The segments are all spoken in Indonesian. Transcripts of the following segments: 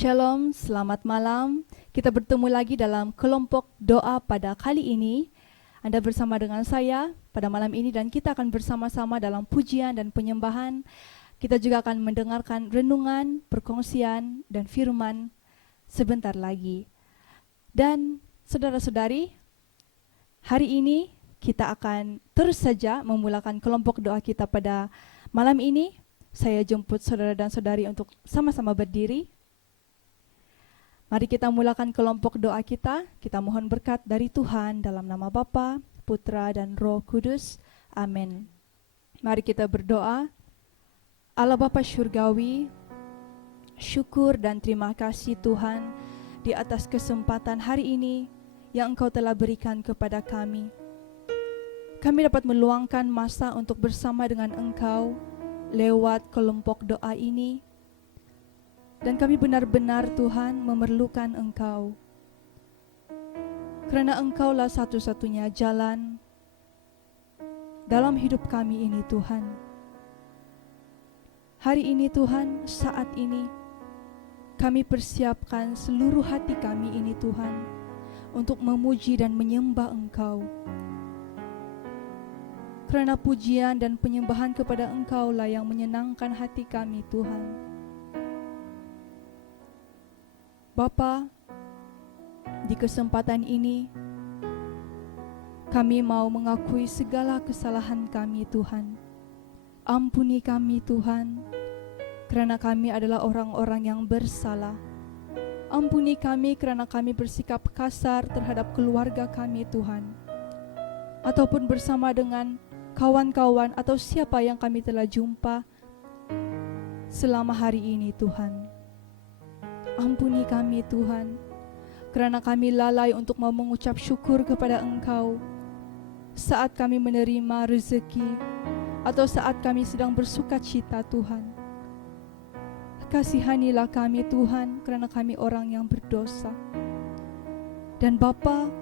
Shalom, selamat malam. Kita bertemu lagi dalam kelompok doa pada kali ini. Anda bersama dengan saya pada malam ini dan kita akan bersama-sama dalam pujian dan penyembahan. Kita juga akan mendengarkan renungan, perkongsian, dan firman sebentar lagi. Dan saudara-saudari, hari ini kita akan terus saja memulakan kelompok doa kita pada malam ini. Saya jemput saudara dan saudari untuk sama-sama berdiri. Mari kita mulakan kelompok doa kita. Kita mohon berkat dari Tuhan dalam nama Bapa, Putra, dan Roh Kudus. Amin. Mari kita berdoa. Allah Bapa Syurgawi, syukur dan terima kasih Tuhan di atas kesempatan hari ini yang Engkau telah berikan kepada kami. Kami dapat meluangkan masa untuk bersama dengan Engkau lewat kelompok doa ini. Dan kami benar-benar Tuhan memerlukan Engkau. Karena Engkaulah satu-satunya jalan dalam hidup kami ini Tuhan. Hari ini Tuhan, saat ini kami persiapkan seluruh hati kami ini Tuhan untuk memuji dan menyembah Engkau. Karena pujian dan penyembahan kepada Engkaulah yang menyenangkan hati kami Tuhan. Bapa, di kesempatan ini kami mau mengakui segala kesalahan kami Tuhan. Ampuni kami Tuhan, karena kami adalah orang-orang yang bersalah. Ampuni kami karena kami bersikap kasar terhadap keluarga kami Tuhan, ataupun bersama dengan kawan-kawan atau siapa yang kami telah jumpa selama hari ini Tuhan. Ampuni kami Tuhan, karena kami lalai untuk mau mengucap syukur kepada Engkau saat kami menerima rezeki atau saat kami sedang bersuka cita Tuhan. Kasihanilah kami Tuhan, karena kami orang yang berdosa. Dan Bapa,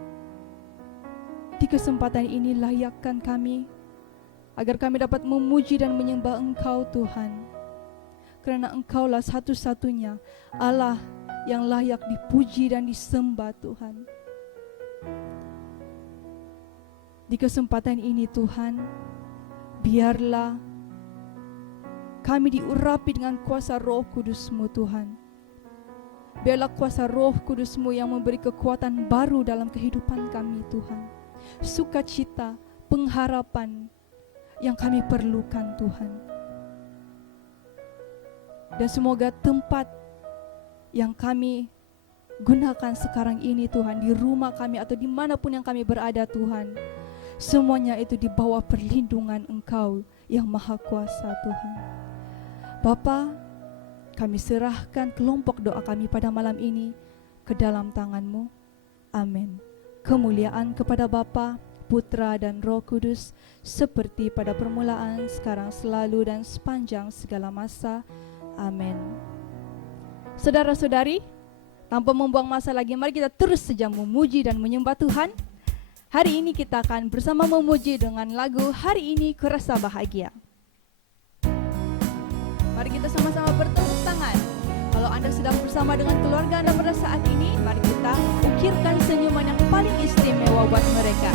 di kesempatan ini layakkan kami agar kami dapat memuji dan menyembah Engkau Tuhan. Karena Engkaulah satu-satunya Allah yang layak dipuji dan disembah Tuhan. Di kesempatan ini Tuhan, biarlah kami diurapi dengan kuasa Roh Kudus-Mu Tuhan. Biarlah kuasa Roh Kudus-Mu yang memberi kekuatan baru dalam kehidupan kami Tuhan. Sukacita, pengharapan yang kami perlukan Tuhan. Dan semoga tempat yang kami gunakan sekarang ini Tuhan, di rumah kami atau dimanapun yang kami berada Tuhan, semuanya itu di bawah perlindungan Engkau yang Maha Kuasa Tuhan. Bapa, kami serahkan kelompok doa kami pada malam ini ke dalam tangan-Mu. Amin. Kemuliaan kepada Bapa, Putra, dan Roh Kudus, seperti pada permulaan, sekarang, selalu, dan sepanjang segala masa. Amin. Saudara-saudari, tanpa membuang masa lagi, mari kita terus saja memuji dan menyembah Tuhan. Hari ini kita akan bersama memuji dengan lagu Hari Ini Kurasa Bahagia. Mari kita sama-sama bertepuk tangan. Kalau Anda sedang bersama dengan keluarga Anda pada saat ini, mari kita ukirkan senyuman yang paling istimewa buat mereka.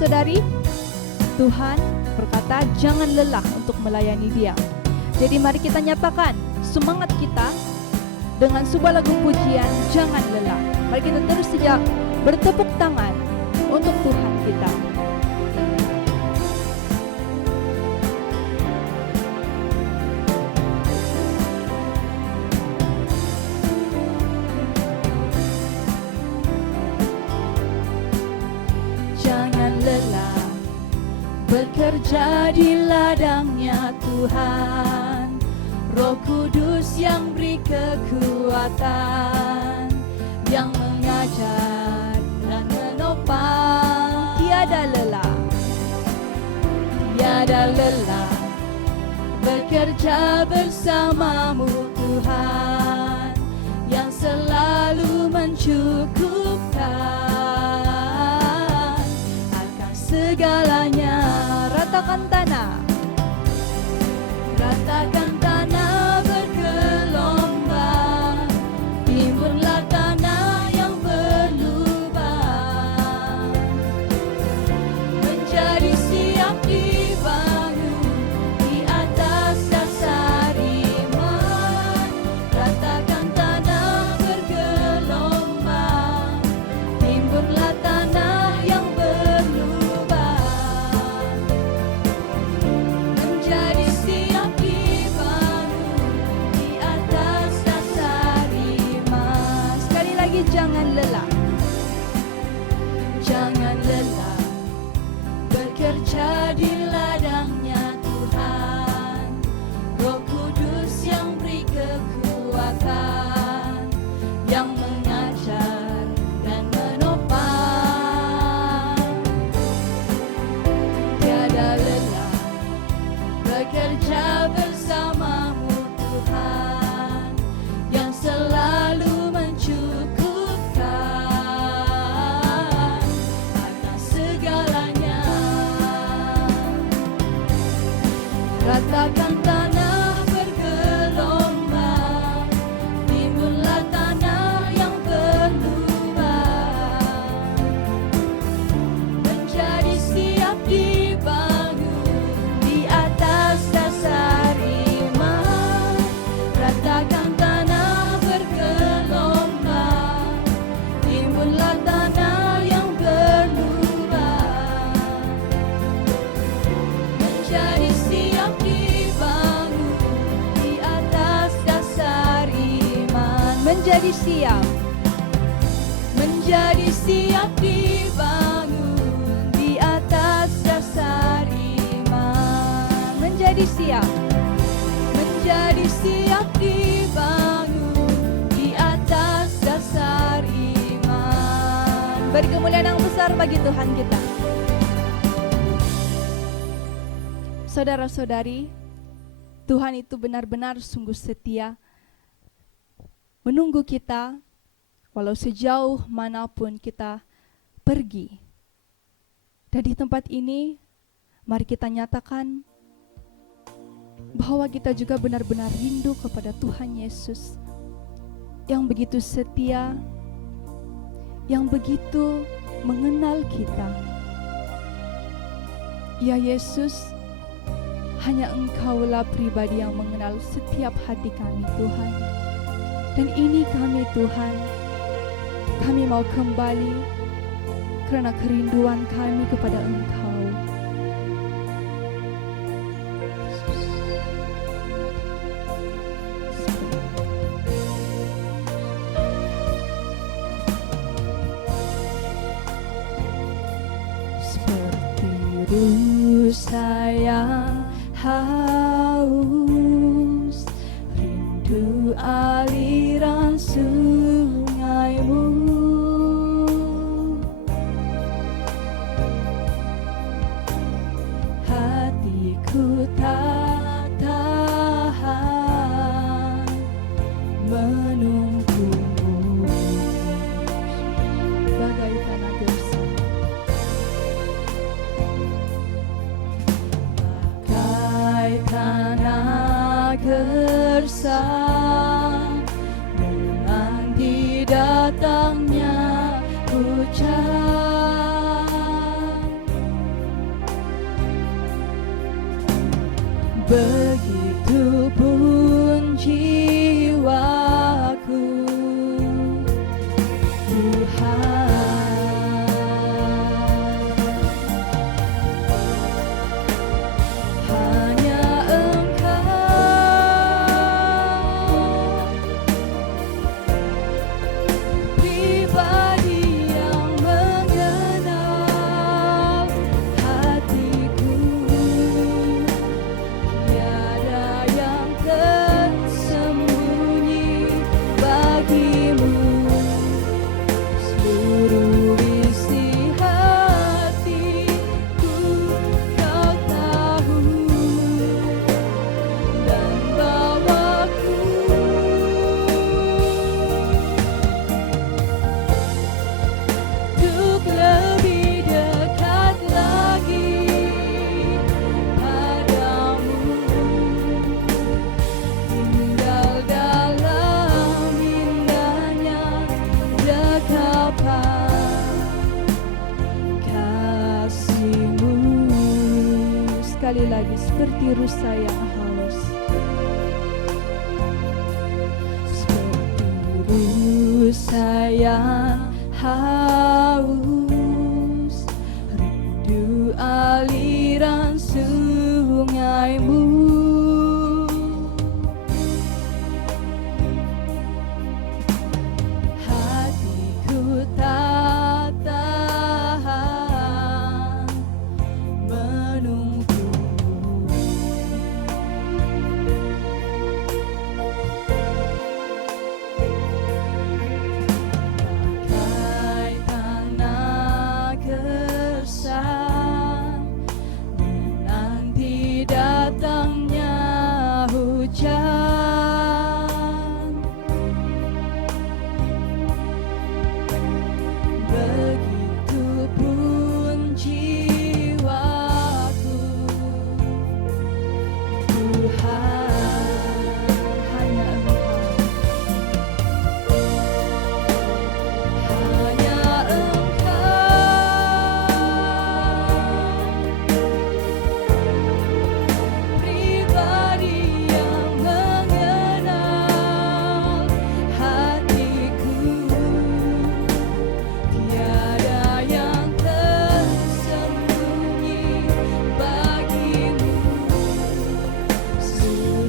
Saudara-saudari, Tuhan berkata jangan lelah untuk melayani Dia. Jadi mari kita nyatakan semangat kita dengan sebuah lagu pujian, jangan lelah. Mari kita terus saja bertepuk tangan untuk Tuhan kita. Jangan lelah bekerja di ladangnya Tuhan, Roh Kudus yang beri kekuatan, yang mengajar dan menopang. Tiada lelah, tiada lelah bekerja bersamamu Tuhan, yang selalu mencukupkan akan segalanya. Ratakan tanah, ratakan tanah bergelombang, timbunlah tanah yang berlubang, menjadi siap dibangun di atas dasar iman. Ratakan tanah bergelombang, timbunlah tanah yang berlubang, menjadi siap dibangun di atas dasar iman. Sekali lagi, jangan lelah, jangan lelah bekerja di ladangnya Tuhan, Roh Kudus yang beri kekuatan, yang mengajar dan menopang. Tiada lelah bekerja bersamamu Tuhan, yang selalu mencukupkan akan segalanya. Ratakan tanah bergelombang, timbunlah tanah yang berlubang, menjadi siap dibangun di atas dasar iman. Ratakan tanah bergelombang, timbunlah tanah yang berlubang, menjadi siap dibangun di atas dasar iman. Menjadi siap, menjadi siap dibangun di atas dasar iman. Menjadi siap, menjadi siap dibangun di atas dasar iman. Beri kemuliaan yang besar bagi Tuhan kita. Saudara-saudari, Tuhan itu benar-benar sungguh setia menunggu kita walau sejauh manapun kita pergi. Dan di tempat ini, mari kita nyatakan bahwa kita juga benar-benar rindu kepada Tuhan Yesus yang begitu setia, yang begitu mengenal kita. Ya Yesus, hanya Engkaulah pribadi yang mengenal setiap hati kami Tuhan. Dan ini kami Tuhan, kami mau kembali karena kerinduan kami kepada Engkau. Seperti rusa yang haus, rindu aliran sungaimu. Hatiku tak tahan menunggumu, bagai tanah gersang. Bagai tanah gersang menanti datangnya hujan. Begitupun jiwaku, Tuhan, hanya Engkau pribadi yang mengenal hatiku. Tiada yang tersembunyi bagimu, seluruh isi hatiku Kau tahu, dan bawaku untuk lebih dekat lagi padamu, tinggal dalam indahnya dekapan kasih-Mu. Sekali lagi, seperti rusa yang haus, seperti rusa yang haus, rindu aliran sungai-Mu. Hatiku tak tahan menunggu-Mu. Bagai tanah gersang menanti datangnya hujan, begitupun jiwaku, Tuhan, hanya Engkau, hanya Engkau pribadi yang mengenal hatiku. Tiada yang tersembunyi bagimu, seluruh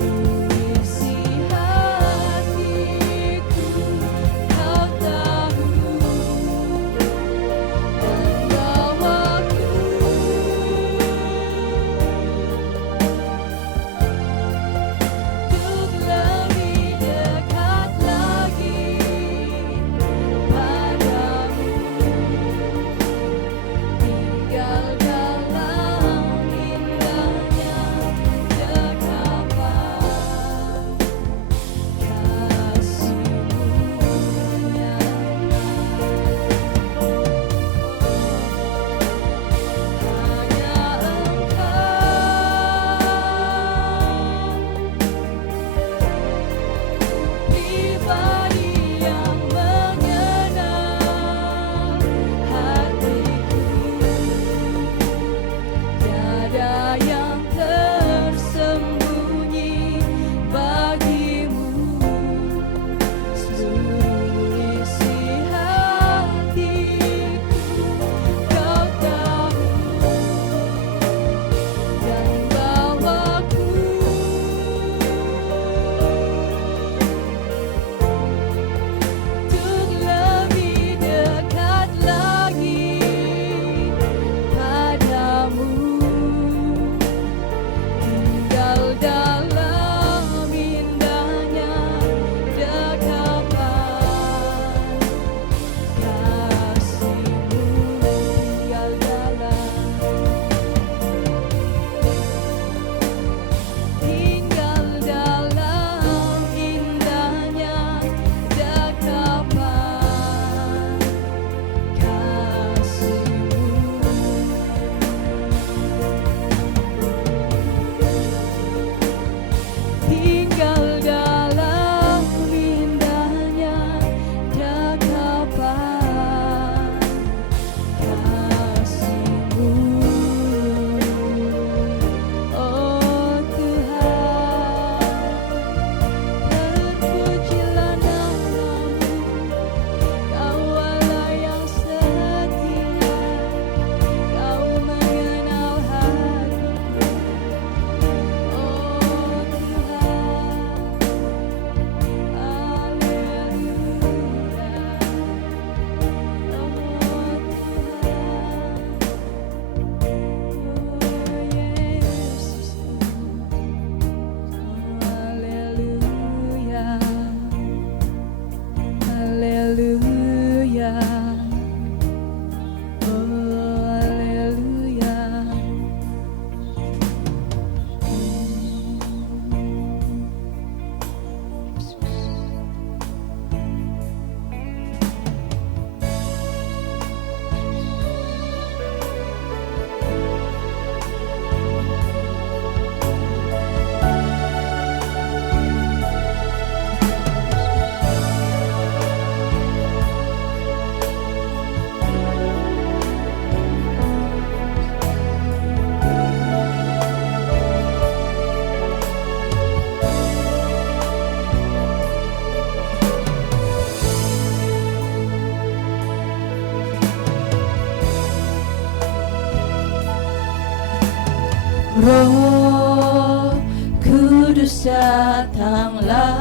datanglah,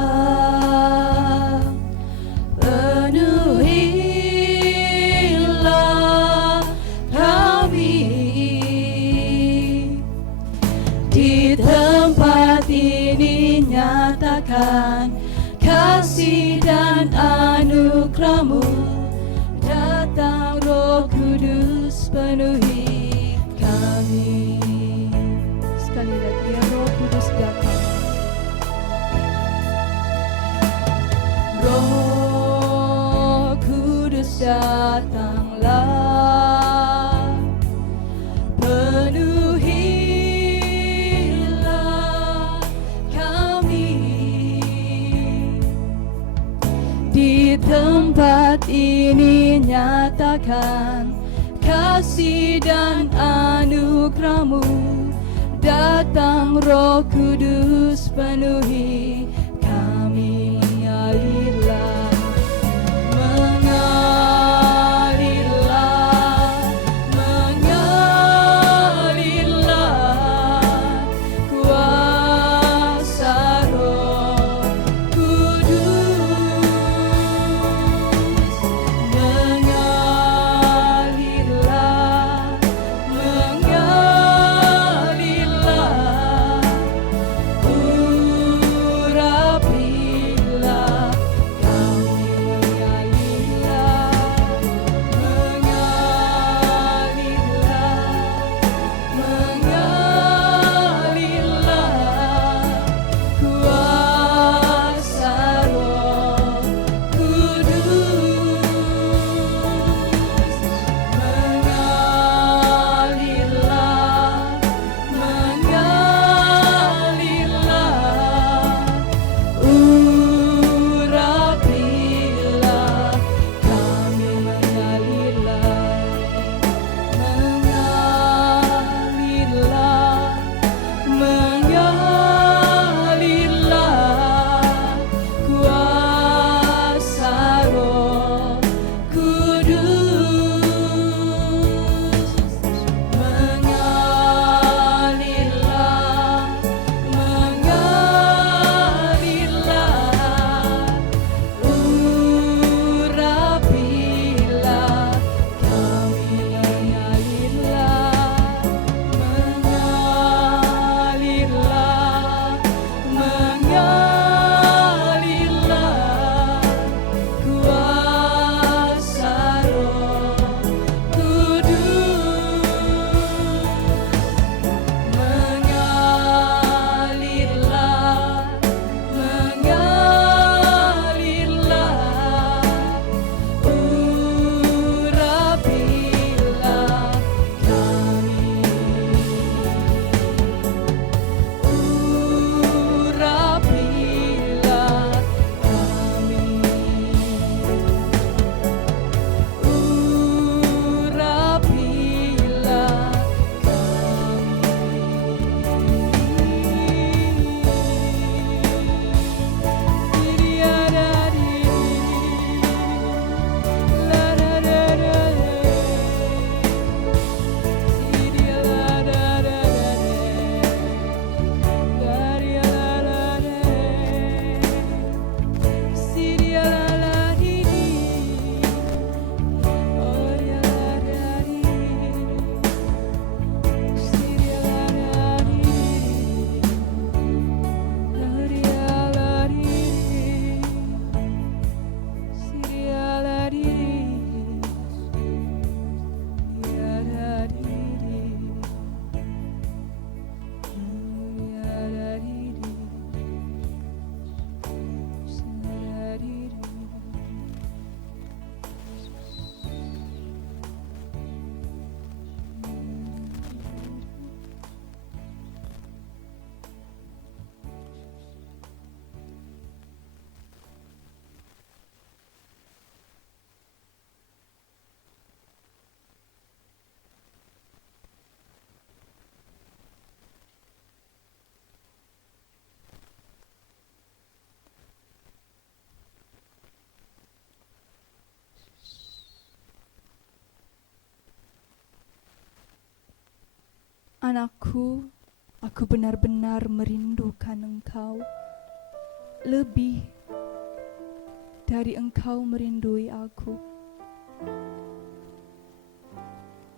penuhilah kami. Di tempat ini nyatakan kasih dan anugerah-Mu. Datang Roh Kudus, penuhi kami. Sekali lagi ya, Roh Kudus datang. Roh Kudus datanglah, penuhilah kami. Di tempat ini nyatakan kasih dan anugerah-Mu. Datang Roh Kudus, penuhi kami. Mengalirlah, mengalirlah kuasa Roh Kudus. Mengalirlah, mengalirlah, urapilah Anakku, aku benar-benar merindukan Engkau. lebih dari Engkau merindui aku.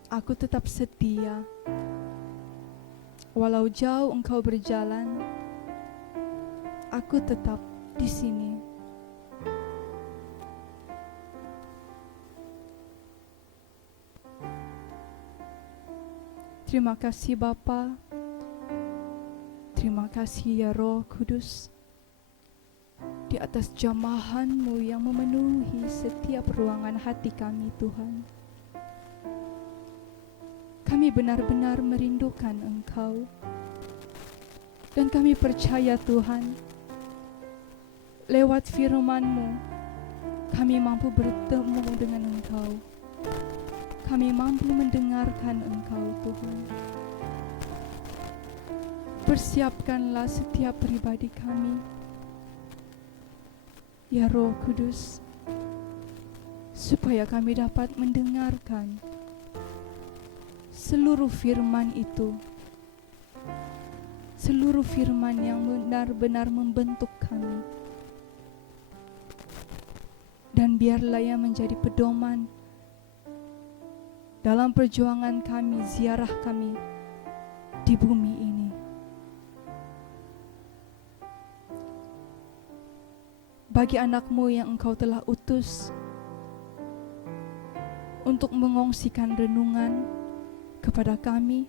Aku tetap setia. Walau jauh Engkau berjalan, aku tetap di sini. Terima kasih Bapa. Terima kasih ya Roh Kudus, di atas jamahan-Mu yang memenuhi setiap ruangan hati kami Tuhan. Kami benar-benar merindukan Engkau. Dan kami percaya Tuhan, lewat firman-Mu, kami mampu bertemu dengan Engkau. Kami mampu mendengarkan Engkau Tuhan. Persiapkanlah setiap pribadi kami, ya Roh Kudus, supaya kami dapat mendengarkan seluruh firman itu, seluruh firman yang benar-benar membentuk kami. Dan biarlah yang menjadi pedoman dalam perjuangan kami, ziarah kami di bumi ini. Bagi anak-Mu yang Engkau telah utus untuk mengongsikan renungan kepada kami,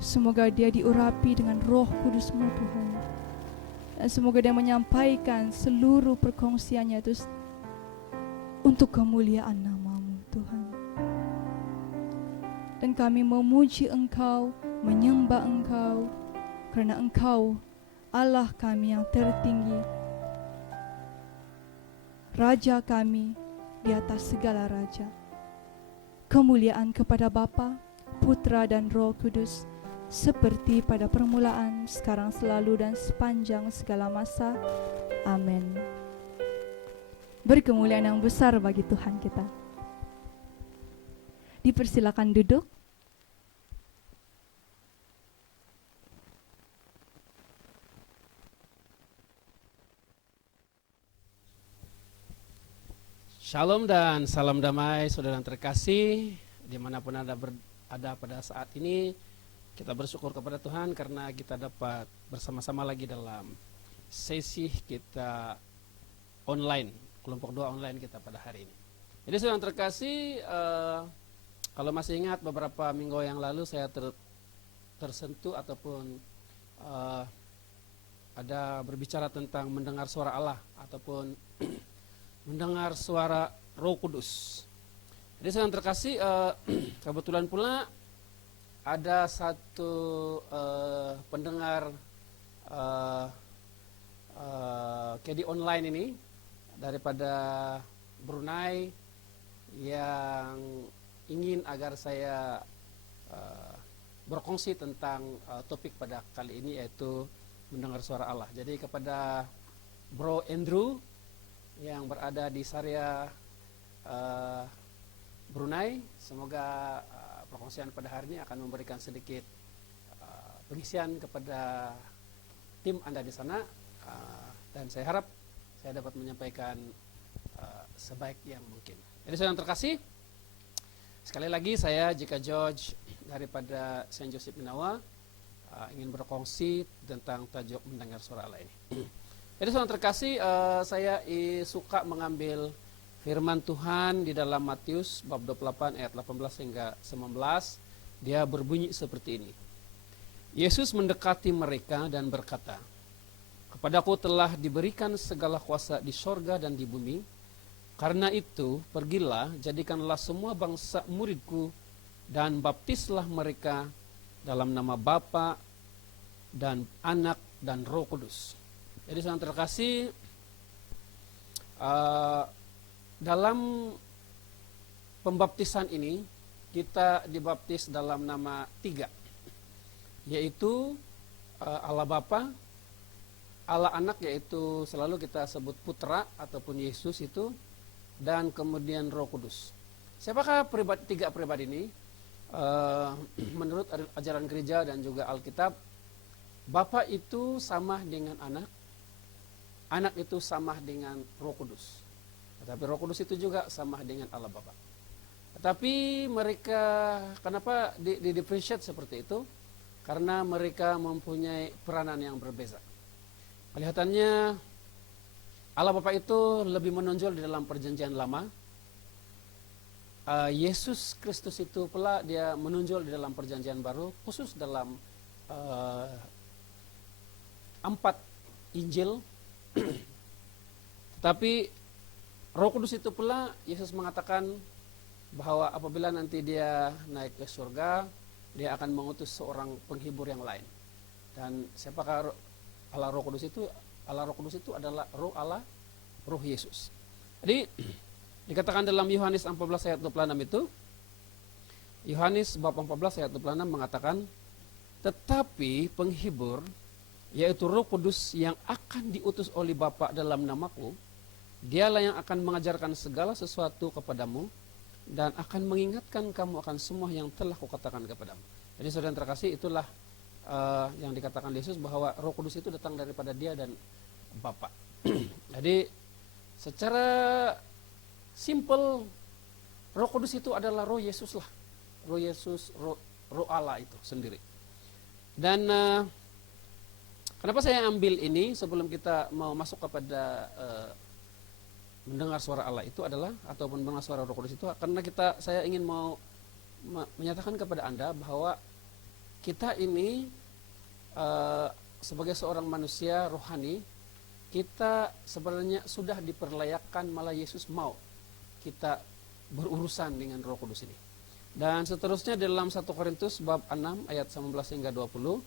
semoga dia diurapi dengan Roh Kudus-Mu Tuhan. Dan semoga dia menyampaikan seluruh perkongsiannya itu untuk kemuliaan nama-Mu Tuhan. Dan kami memuji Engkau, menyembah Engkau, karena Engkau Allah kami yang tertinggi, Raja kami di atas segala raja. Kemuliaan kepada Bapa, Putra dan Roh Kudus, seperti pada permulaan, sekarang, selalu, dan sepanjang segala masa. Amin. Beri kemuliaan yang besar bagi Tuhan kita. Dipersilakan duduk. Shalom dan salam damai saudara yang terkasih, dimanapun Anda berada pada saat ini. Kita bersyukur kepada Tuhan karena kita dapat bersama-sama lagi dalam sesi kita online, kelompok doa online kita pada hari ini. Jadi saudara yang terkasih, kalau masih ingat beberapa minggu yang lalu saya tersentuh ataupun ada berbicara tentang mendengar suara Allah ataupun mendengar suara Roh Kudus. Jadi saya yang terkasih, kebetulan pula ada satu pendengar KD online ini daripada Brunei yang ingin agar saya berkongsi tentang topik pada kali ini, yaitu mendengar suara Allah. Jadi kepada Bro Andrew yang berada di Syariah Brunei, semoga perkongsian pada hari ini akan memberikan sedikit pengisian kepada tim Anda di sana, dan saya harap saya dapat menyampaikan sebaik yang mungkin. Jadi saudara yang terkasih, sekali lagi saya Jika George daripada Saint Joseph Minawa ingin berkongsi tentang tajuk mendengar suara Allah ini. Jadi saudara terkasih, saya suka mengambil firman Tuhan di dalam Matius bab 28 ayat 18 hingga 19. Dia berbunyi seperti ini. Yesus mendekati mereka dan berkata, "Kepadaku telah diberikan segala kuasa di sorga dan di bumi. Karena itu, pergilah, jadikanlah semua bangsa muridku dan baptislah mereka dalam nama Bapa dan Anak dan Roh Kudus." Jadi saudara terkasih, dalam pembaptisan ini kita dibaptis dalam nama 3, yaitu Allah Bapa, Allah Anak, yaitu selalu kita sebut Putra ataupun Yesus itu, dan kemudian Roh Kudus. Siapakah 3 pribadi ini? Menurut ajaran gereja dan juga Alkitab, Bapa itu sama dengan Anak, anak itu sama dengan Roh Kudus. Tetapi Roh Kudus itu juga sama dengan Allah Bapa. Tetapi mereka, kenapa di-differentiate seperti itu? Karena mereka mempunyai peranan yang berbeda. Kelihatannya Allah Bapa itu lebih menonjol di dalam perjanjian lama. Yesus Kristus itu pula dia menonjol di dalam perjanjian baru, khusus dalam 4 Injil. Tetapi Roh Kudus itu pula Yesus mengatakan bahwa apabila nanti dia naik ke surga, dia akan mengutus seorang penghibur yang lain. Dan siapakah Allah Roh Kudus itu? Allah Roh Kudus itu adalah Roh Allah, Roh Yesus. Jadi dikatakan dalam Yohanes 14 ayat 26 itu, Yohanes bab 14 ayat 26 mengatakan, tetapi penghibur, yaitu Roh Kudus yang akan diutus oleh Bapa dalam namaku, dialah yang akan mengajarkan segala sesuatu kepadamu dan akan mengingatkan kamu akan semua yang telah kukatakan kepadamu. Jadi saudara yang terkasih, itulah yang dikatakan Yesus bahwa Roh Kudus itu datang daripada Dia dan Bapa. Jadi secara simple, Roh Kudus itu adalah Roh Yesus lah. Roh Yesus, Roh Allah itu sendiri. Dan kenapa saya ambil ini sebelum kita mau masuk kepada mendengar suara Allah itu adalah, ataupun mendengar suara Roh Kudus itu, karena saya ingin mau menyatakan kepada Anda bahwa kita ini sebagai seorang manusia rohani, kita sebenarnya sudah diperlayakkan, malah Yesus mau kita berurusan dengan Roh Kudus ini. Dan seterusnya dalam 1 Korintus bab 6 ayat 19 hingga 20,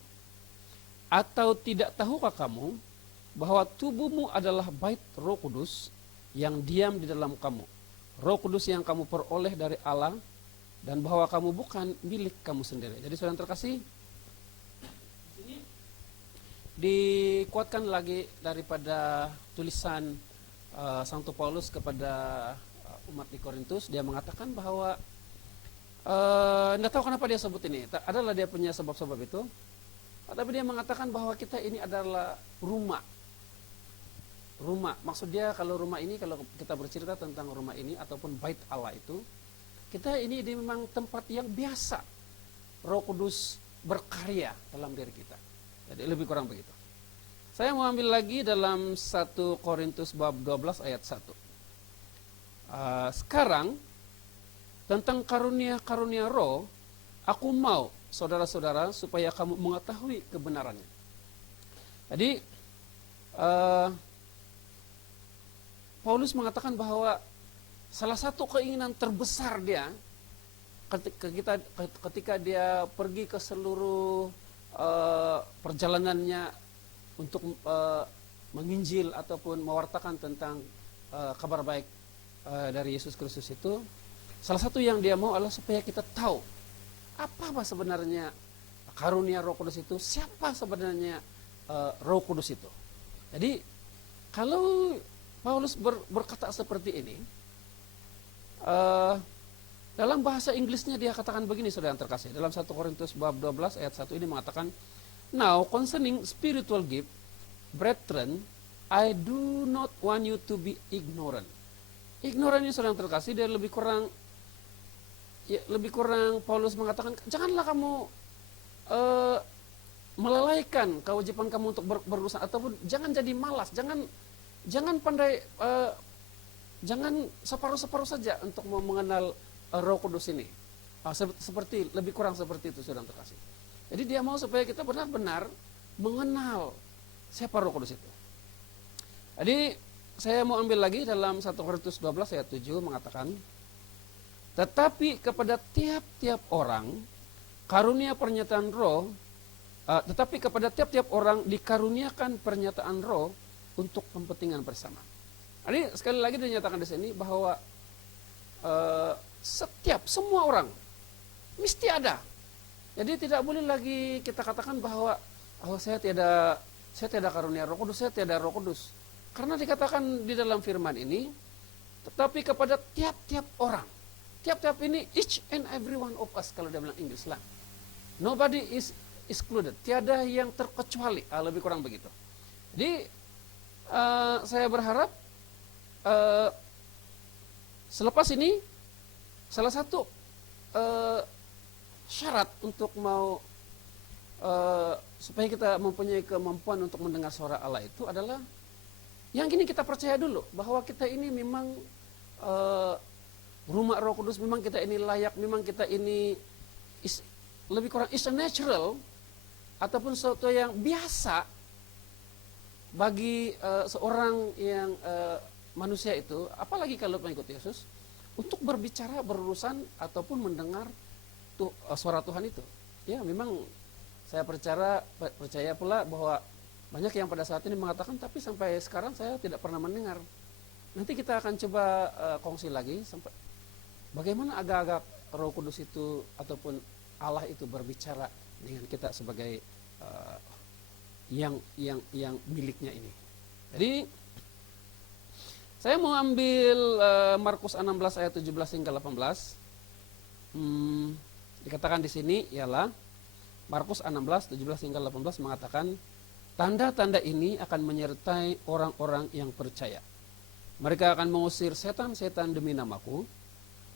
atau tidak tahukah kamu bahwa tubuhmu adalah bait Roh Kudus yang diam di dalam kamu, Roh Kudus yang kamu peroleh dari Allah, dan bahwa kamu bukan milik kamu sendiri. Jadi saudara terkasih, ini dikuatkan lagi daripada tulisan Santo Paulus kepada umat di Korintus. Dia mengatakan bahwa tidak tahu kenapa dia sebut ini, adalah dia punya sebab-sebab itu, tapi dia mengatakan bahwa kita ini adalah rumah. Maksud dia kalau rumah ini, kalau kita bercerita tentang rumah ini ataupun bait Allah itu, kita ini memang tempat yang biasa Roh Kudus berkarya dalam diri kita. Jadi lebih kurang begitu. Saya mau ambil lagi dalam 1 Korintus bab 12 ayat 1. Sekarang tentang karunia-karunia roh, aku mau saudara-saudara supaya kamu mengetahui kebenarannya. Jadi Paulus mengatakan bahwa salah satu keinginan terbesar dia ketika dia pergi ke seluruh perjalanannya untuk menginjil ataupun mewartakan tentang kabar baik dari Yesus Kristus itu, salah satu yang dia mau adalah supaya kita tahu apa sebenarnya karunia Roh Kudus itu, siapa sebenarnya Roh Kudus itu. Jadi kalau Paulus berkata seperti ini, dalam bahasa Inggrisnya dia katakan begini, saudara yang terkasih, dalam 1 Korintus bab 12 ayat 1 ini mengatakan, now concerning spiritual gift, brethren, I do not want you to be ignorant. Ignorant ini, saudara yang terkasih, dia lebih kurang Paulus mengatakan, janganlah kamu melalaikan kewajiban kamu untuk berurusan, ataupun jangan jadi malas, jangan pandai, jangan separuh-separuh saja untuk mengenal Roh Kudus ini. Seperti lebih kurang seperti itu, saudara terkasih. Jadi dia mau supaya kita benar-benar mengenal siapa Roh Kudus itu. Jadi saya mau ambil lagi dalam 1 Korintus 12 ayat 7 mengatakan, tetapi kepada tiap-tiap orang karunia pernyataan roh, tetapi kepada tiap-tiap orang dikaruniakan pernyataan roh untuk kepentingan bersama. Jadi sekali lagi dinyatakan di sini bahwa semua orang mesti ada. Jadi tidak boleh lagi kita katakan bahwa saya tidak karunia Roh Kudus, saya tidak Roh Kudus. Karena dikatakan di dalam firman ini, tetapi kepada tiap-tiap orang. Tiap-tiap ini, each and every one of us, kalau dia bilang Inggris lah. Nobody is excluded. Tiada yang terkecuali, lebih kurang begitu. Jadi Saya berharap eh, selepas ini salah satu eh, syarat untuk mau supaya kita mempunyai kemampuan untuk mendengar suara Allah itu adalah yang gini, kita percaya dulu bahwa kita ini memang rumah Roh Kudus, memang kita ini layak, memang kita ini lebih kurang is a natural ataupun sesuatu yang biasa bagi seorang yang manusia itu, apalagi kalau pengikut Yesus, untuk berbicara, berurusan ataupun mendengar suara Tuhan itu. Ya, memang saya percaya pula bahwa banyak yang pada saat ini mengatakan, tapi sampai sekarang saya tidak pernah mendengar. Nanti kita akan coba kongsi lagi sampai bagaimana agak-agak Roh Kudus itu ataupun Allah itu berbicara dengan kita sebagai yang miliknya ini. Jadi saya mau ambil Markus 16 ayat 17 hingga 18. Dikatakan di sini ialah Markus 16, 17 hingga 18 mengatakan, tanda-tanda ini akan menyertai orang-orang yang percaya. Mereka akan mengusir setan-setan demi namaku.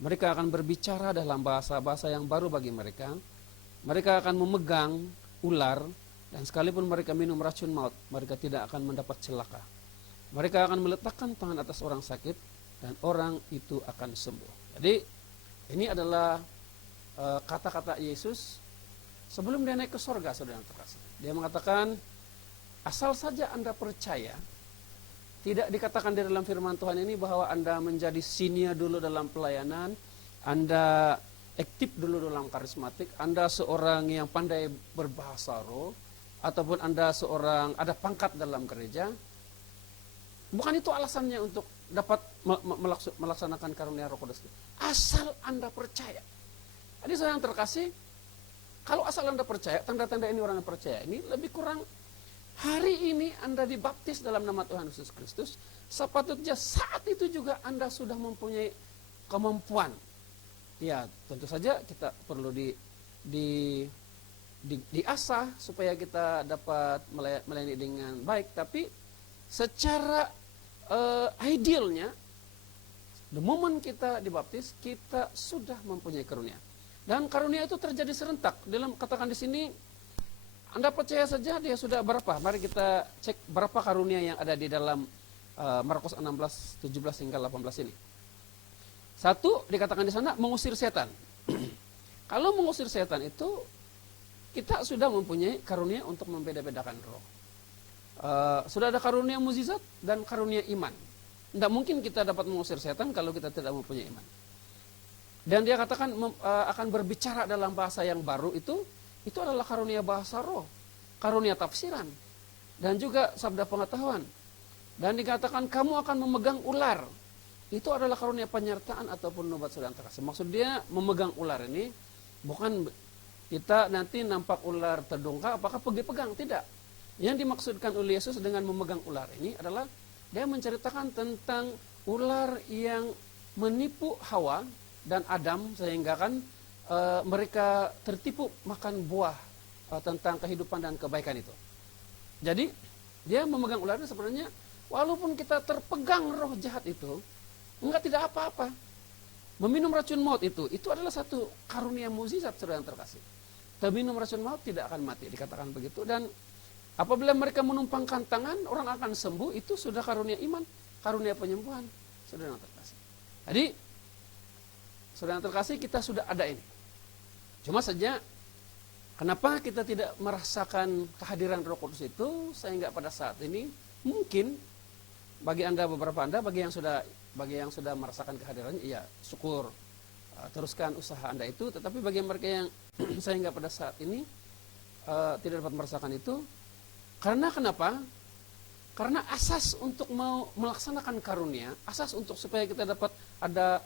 Mereka akan berbicara dalam bahasa-bahasa yang baru bagi mereka. Mereka akan memegang ular, dan sekalipun mereka minum racun maut, mereka tidak akan mendapat celaka. Mereka akan meletakkan tangan atas orang sakit, dan orang itu akan sembuh. Jadi ini adalah kata-kata Yesus sebelum dia naik ke sorga, saudara yang terkasih. Dia mengatakan, asal saja Anda percaya. Tidak dikatakan di dalam firman Tuhan ini bahwa Anda menjadi senior dulu dalam pelayanan, Anda aktif dulu dalam karismatik, Anda seorang yang pandai berbahasa roh, ataupun Anda seorang ada pangkat dalam gereja. Bukan itu alasannya untuk dapat melaksanakan karunia Roh Kudus. Asal Anda percaya. Jadi saudara yang terkasih, kalau asal Anda percaya, tanda-tanda ini orang yang percaya ini lebih kurang hari ini Anda dibaptis dalam nama Tuhan Yesus Kristus, sepatutnya saat itu juga Anda sudah mempunyai kemampuan. Ya, tentu saja kita perlu diasah supaya kita dapat melayani dengan baik, tapi secara idealnya, the moment kita dibaptis, kita sudah mempunyai karunia. Dan karunia itu terjadi serentak. Dalam katakan di sini, Anda percaya saja dia sudah berapa? Mari kita cek berapa karunia yang ada di dalam Markus 16, 17 hingga 18 ini. Satu, dikatakan di sana mengusir setan. Kalau mengusir setan itu, kita sudah mempunyai karunia untuk membeda-bedakan roh. Sudah ada karunia mukjizat dan karunia iman. Tidak mungkin kita dapat mengusir setan kalau kita tidak mempunyai iman. Dan dia katakan akan berbicara dalam bahasa yang baru itu adalah karunia bahasa roh, karunia tafsiran, dan juga sabda pengetahuan. Dan dikatakan kamu akan memegang ular, itu adalah karunia penyertaan ataupun nubuat saudara terkasih. Maksud dia memegang ular ini bukan kita nanti nampak ular terdongkak apakah pergi pegang, tidak. Yang dimaksudkan oleh Yesus dengan memegang ular ini adalah dia menceritakan tentang ular yang menipu Hawa dan Adam sehingga kan mereka tertipu makan buah tentang kehidupan dan kebaikan itu. Jadi dia memegang ular itu sebenarnya walaupun kita terpegang roh jahat itu tidak apa-apa. Meminum racun maut itu adalah satu karunia mukjizat saudara yang terkasih. Minum racun maut tidak akan mati, dikatakan begitu. Dan apabila mereka menumpangkan tangan, orang akan sembuh, itu sudah karunia iman, karunia penyembuhan, saudara yang terkasih. Jadi saudara yang terkasih, kita sudah ada ini. Cuma saja, kenapa kita tidak merasakan kehadiran Roh Kudus itu, sehingga pada saat ini, mungkin, bagi Anda, beberapa Anda, bagi yang sudah merasakan kehadirannya, iya, syukur, teruskan usaha Anda itu, tetapi bagi mereka yang sehingga pada saat ini, tidak dapat merasakan itu, karena kenapa? Karena asas untuk mau melaksanakan karunia, asas untuk supaya kita dapat ada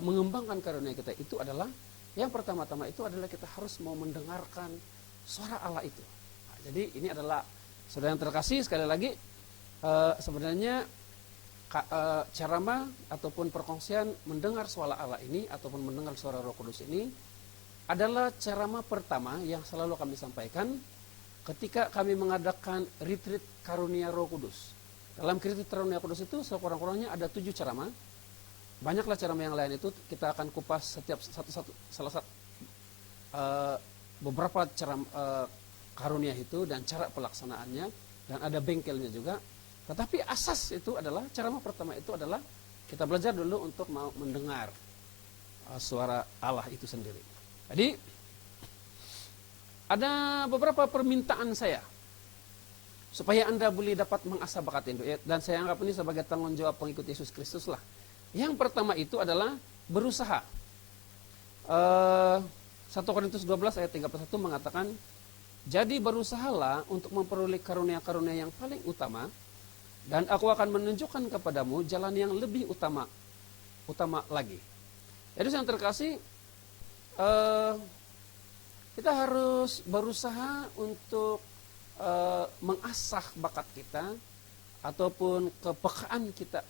mengembangkan karunia kita itu adalah yang pertama-tama itu adalah kita harus mau mendengarkan suara Allah itu. Nah, jadi ini adalah saudara yang terkasih sekali lagi sebenarnya ceramah ataupun perkongsian mendengar suara Allah ini ataupun mendengar suara Roh Kudus ini adalah ceramah pertama yang selalu kami sampaikan ketika kami mengadakan retreat karunia Roh Kudus. Dalam kritik karunia kudus itu sekurang-kurangnya ada 7 ceramah. Banyaklah ceramah yang lain itu kita akan kupas setiap beberapa ceramah karunia itu dan cara pelaksanaannya, dan ada bengkelnya juga. Tetapi asas itu adalah, ceramah pertama itu adalah kita belajar dulu untuk mau mendengar suara Allah itu sendiri. Jadi ada beberapa permintaan saya supaya Anda boleh dapat mengasah bakat itu, dan saya anggap ini sebagai tanggung jawab pengikut Yesus Kristus lah. Yang pertama itu adalah berusaha. 1 Korintus 12 ayat 31 mengatakan, jadi berusahalah untuk memperoleh karunia-karunia yang paling utama, dan aku akan menunjukkan kepadamu jalan yang lebih utama lagi. Jadi yang terkasih, kita harus berusaha untuk mengasah bakat kita ataupun kepekaan kita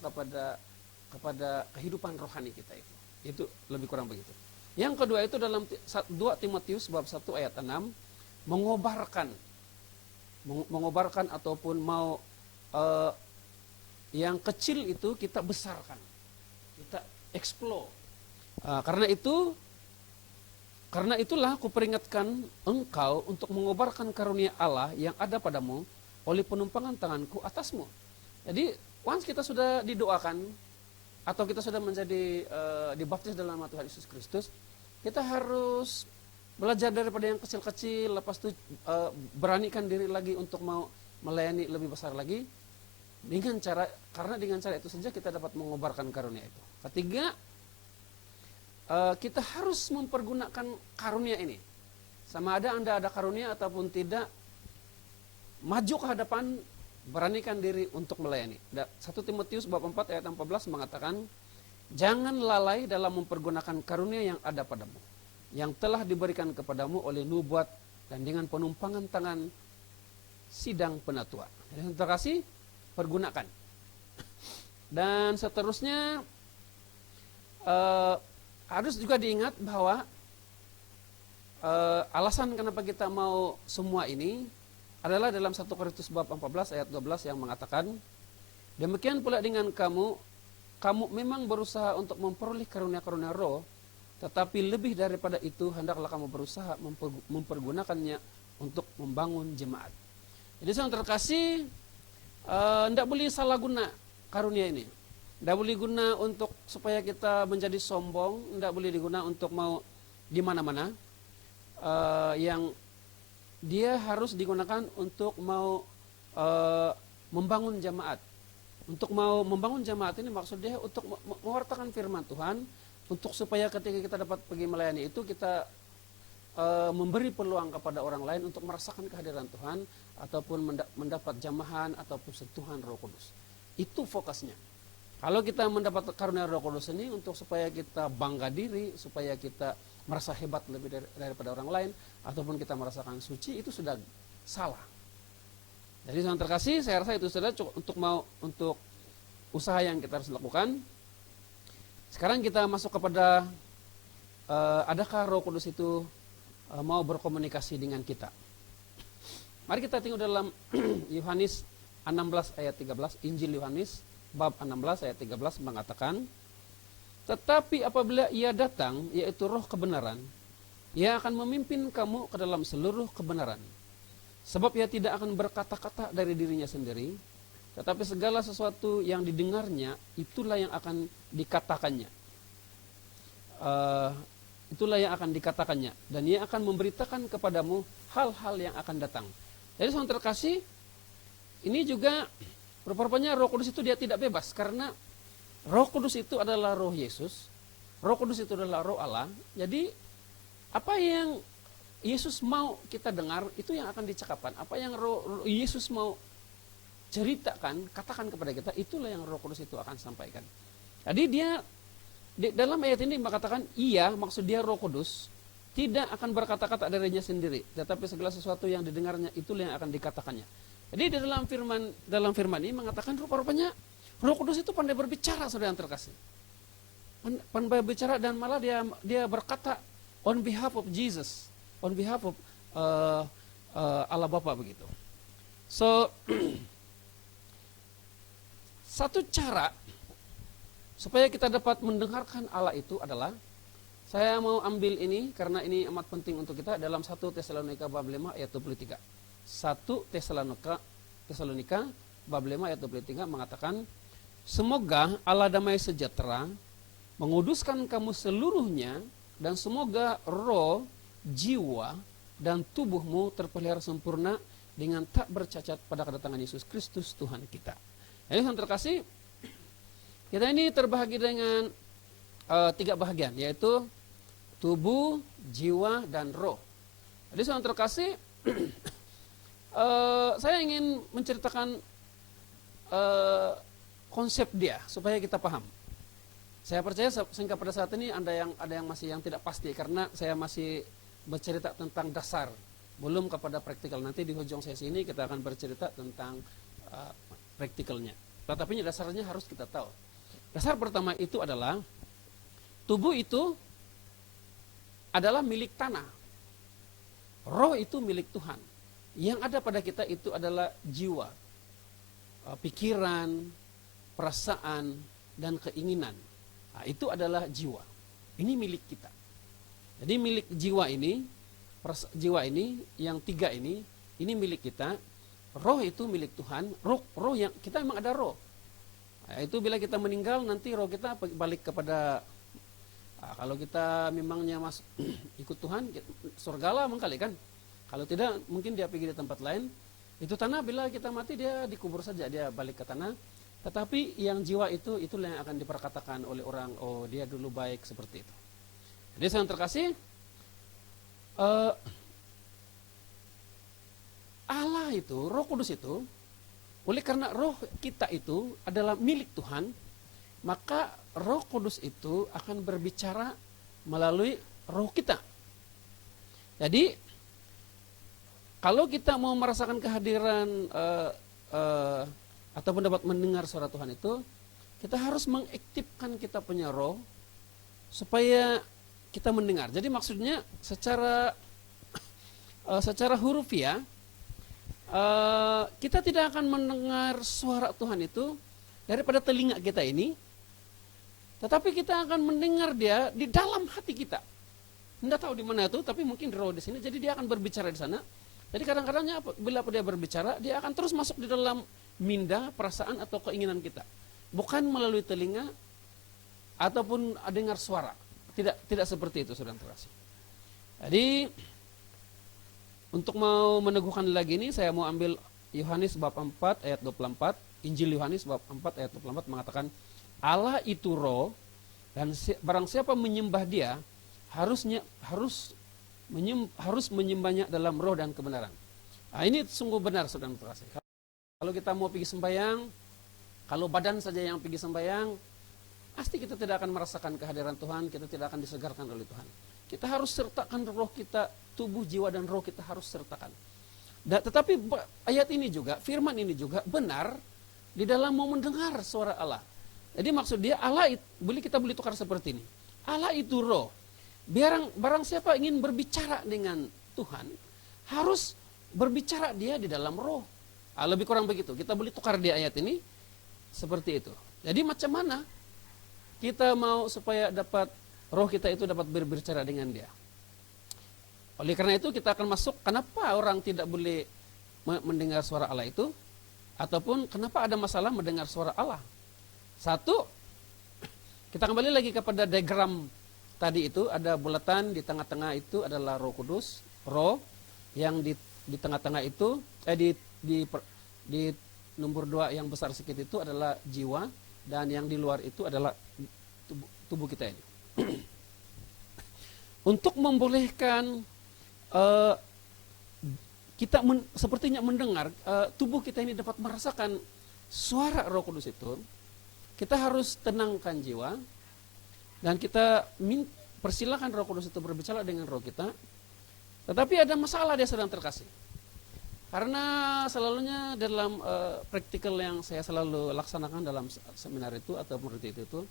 kepada kehidupan rohani kita itu. Itu lebih kurang begitu. Yang kedua itu dalam 2 Timotius bab 1 ayat 6, mengobarkan ataupun mau yang kecil itu kita besarkan, kita explore. Karena itulah kuperingatkan engkau untuk mengobarkan karunia Allah yang ada padamu oleh penumpangan tanganku atasmu. Jadi once kita sudah didoakan atau kita sudah menjadi dibaptis dalam nama Tuhan Yesus Kristus, kita harus belajar daripada yang kecil-kecil, lepas itu beranikan diri lagi untuk mau melayani lebih besar lagi, karena dengan cara itu saja kita dapat mengobarkan karunia itu. Ketiga, kita harus mempergunakan karunia ini. Sama ada Anda ada karunia ataupun tidak, maju ke hadapan, beranikan diri untuk melayani. 1 Timotius bab 4 ayat 14 mengatakan, jangan lalai dalam mempergunakan karunia yang ada padamu, yang telah diberikan kepadamu oleh nubuat dan dengan penumpangan tangan sidang penatua. Jadi terima kasih, pergunakan. Dan seterusnya harus juga diingat bahwa alasan kenapa kita mau semua ini adalah dalam 1 Korintus bab 14 ayat 12 yang mengatakan, demikian pula dengan kamu memang berusaha untuk memperoleh karunia-karunia roh, tetapi lebih daripada itu hendaklah kamu berusaha mempergunakannya untuk membangun jemaat. Jadi saya terkasih, tidak boleh salah guna karunia ini. Tidak boleh guna untuk supaya kita menjadi sombong, tidak boleh diguna untuk mau di mana-mana. Yang dia harus digunakan untuk mau membangun jemaat. Untuk mau membangun jemaat ini maksud dia untuk mewartakan firman Tuhan, untuk supaya ketika kita dapat pergi melayani itu kita memberi peluang kepada orang lain untuk merasakan kehadiran Tuhan ataupun mendapat jamahan ataupun sentuhan Roh Kudus. Itu fokusnya. Kalau kita mendapat karunia Roh Kudus ini untuk supaya kita bangga diri, supaya kita merasa hebat lebih daripada orang lain, ataupun kita merasakan suci, itu sudah salah. Jadi yang terkasih, saya rasa itu sudah cukup untuk usaha yang kita harus lakukan. Sekarang kita masuk kepada adakah Roh Kudus itu mau berkomunikasi dengan kita. Mari kita tengok dalam Yohanes 16 ayat 13, Injil Yohanes bab 16 ayat 13 mengatakan, tetapi apabila ia datang, yaitu Roh kebenaran, ia akan memimpin kamu ke dalam seluruh kebenaran. Sebab ia tidak akan berkata-kata dari dirinya sendiri, tetapi segala sesuatu yang didengarnya, itulah yang akan dikatakannya. Itulah yang akan dikatakannya. Dan ia akan memberitakan kepadamu hal-hal yang akan datang. Jadi saudara terkasih, ini juga rupanya Roh Kudus itu dia tidak bebas, karena Roh Kudus itu adalah Roh Yesus, Roh Kudus itu adalah Roh Allah. Jadi apa yang Yesus mau kita dengar, itu yang akan dicakapkan. Apa yang Roh Yesus mau ceritakan, katakan kepada kita, itulah yang Roh Kudus itu akan sampaikan. Jadi dia dalam ayat ini mengatakan, maksud dia Roh Kudus tidak akan berkata-kata darinya sendiri, tetapi segala sesuatu yang didengarnya itulah yang akan dikatakannya. Jadi di dalam firman ini mengatakan rupanya Roh Kudus itu pandai berbicara, saudara yang terkasih. Pandai berbicara, dan malah dia berkata on behalf of Jesus, on behalf of Allah Bapa begitu. So Satu cara supaya kita dapat mendengarkan Allah itu adalah, saya mau ambil ini karena ini amat penting untuk kita dalam 1 Tesalonika bab 5 ayat 23. 1 Tesalonika bab 5 ayat 23 mengatakan, semoga Allah damai sejahtera menguduskan kamu seluruhnya, dan semoga roh, jiwa, dan tubuhmu terpelihara sempurna dengan tak bercacat pada kedatangan Yesus Kristus Tuhan kita. Jadi yang terkasih, kita ini terbahagi dengan 3 bahagian, yaitu tubuh, jiwa, dan roh. Jadi yang terkasih, saya ingin menceritakan konsep dia supaya kita paham. Saya percaya sehingga pada saat ini ada yang masih yang tidak pasti, karena saya masih bercerita tentang dasar, belum kepada praktikal. Nanti di ujung sesi ini kita akan bercerita tentang praktikalnya. Tetapi dasarnya harus kita tahu. Dasar pertama itu adalah tubuh itu adalah milik tanah. Roh itu milik Tuhan. Yang ada pada kita itu adalah jiwa, pikiran, perasaan, dan keinginan. Nah, itu adalah jiwa. Ini milik kita. Jadi milik jiwa ini yang 3 ini milik kita. Roh itu milik Tuhan. Roh yang kita memang ada roh. Nah, itu bila kita meninggal nanti roh kita balik kepada, kalau kita memangnya ikut Tuhan, surgalah mengkali kan. Kalau tidak mungkin dia pergi di tempat lain. Itu tanah bila kita mati dia dikubur saja, dia balik ke tanah. Tetapi yang jiwa itulah yang akan diperkatakan oleh orang, oh dia dulu baik, seperti itu. Jadi saya terkasih, Allah itu, Roh Kudus itu, oleh karena roh kita itu adalah milik Tuhan, maka Roh Kudus itu akan berbicara melalui roh kita. Jadi kalau kita mau merasakan kehadiran ataupun dapat mendengar suara Tuhan itu, kita harus mengaktifkan kita punya roh supaya kita mendengar. Jadi maksudnya secara hurufiah, kita tidak akan mendengar suara Tuhan itu daripada telinga kita ini, tetapi kita akan mendengar dia di dalam hati kita. Tidak tahu di mana itu, tapi mungkin roh di sini. Jadi dia akan berbicara di sana. Jadi kadang-kadangnya bila dia berbicara, dia akan terus masuk di dalam minda, perasaan atau keinginan kita. Bukan melalui telinga ataupun dengar suara. Tidak seperti itu, saudara terkasih. Jadi untuk mau meneguhkan lagi ini, saya mau ambil Yohanes bab 4 ayat 24. Injil Yohanes bab 4 ayat 24 mengatakan, Allah itu roh, dan barang siapa menyembah dia harus menyembahnya dalam roh dan kebenaran. Nah, ini sungguh benar, saudara terkasih. Kalau kita mau pergi sembahyang, kalau badan saja yang pergi sembahyang, pasti kita tidak akan merasakan kehadiran Tuhan, kita tidak akan disegarkan oleh Tuhan. Kita harus sertakan roh kita, tubuh, jiwa, dan roh kita harus sertakan. Tetapi ayat ini juga, firman ini juga benar di dalam mau mendengar suara Allah. Jadi maksud dia, kita boleh tukar seperti ini. Allah itu roh. Barang siapa ingin berbicara dengan Tuhan, harus berbicara dia di dalam roh. Lebih kurang begitu. Kita boleh tukar di ayat ini seperti itu. Jadi macam mana kita mau supaya dapat roh kita itu dapat berbicara dengan dia? Oleh karena itu kita akan masuk, kenapa orang tidak boleh mendengar suara Allah itu, ataupun kenapa ada masalah mendengar suara Allah. Satu, kita kembali lagi kepada diagram tadi itu, ada bulatan di tengah-tengah itu adalah Roh Kudus, roh yang di tengah-tengah itu di nomor 2 yang besar sedikit itu adalah jiwa, dan yang di luar itu adalah tubuh kita ini. Untuk membolehkan kita sepertinya mendengar, tubuh kita ini dapat merasakan suara Roh Kudus itu, kita harus tenangkan jiwa, dan kita persilakan Roh Kudus itu berbicara dengan roh kita. Tetapi ada masalah dia sedang terkasih. Karena selalunya dalam praktikal yang saya selalu laksanakan dalam seminar itu atau seperti itu,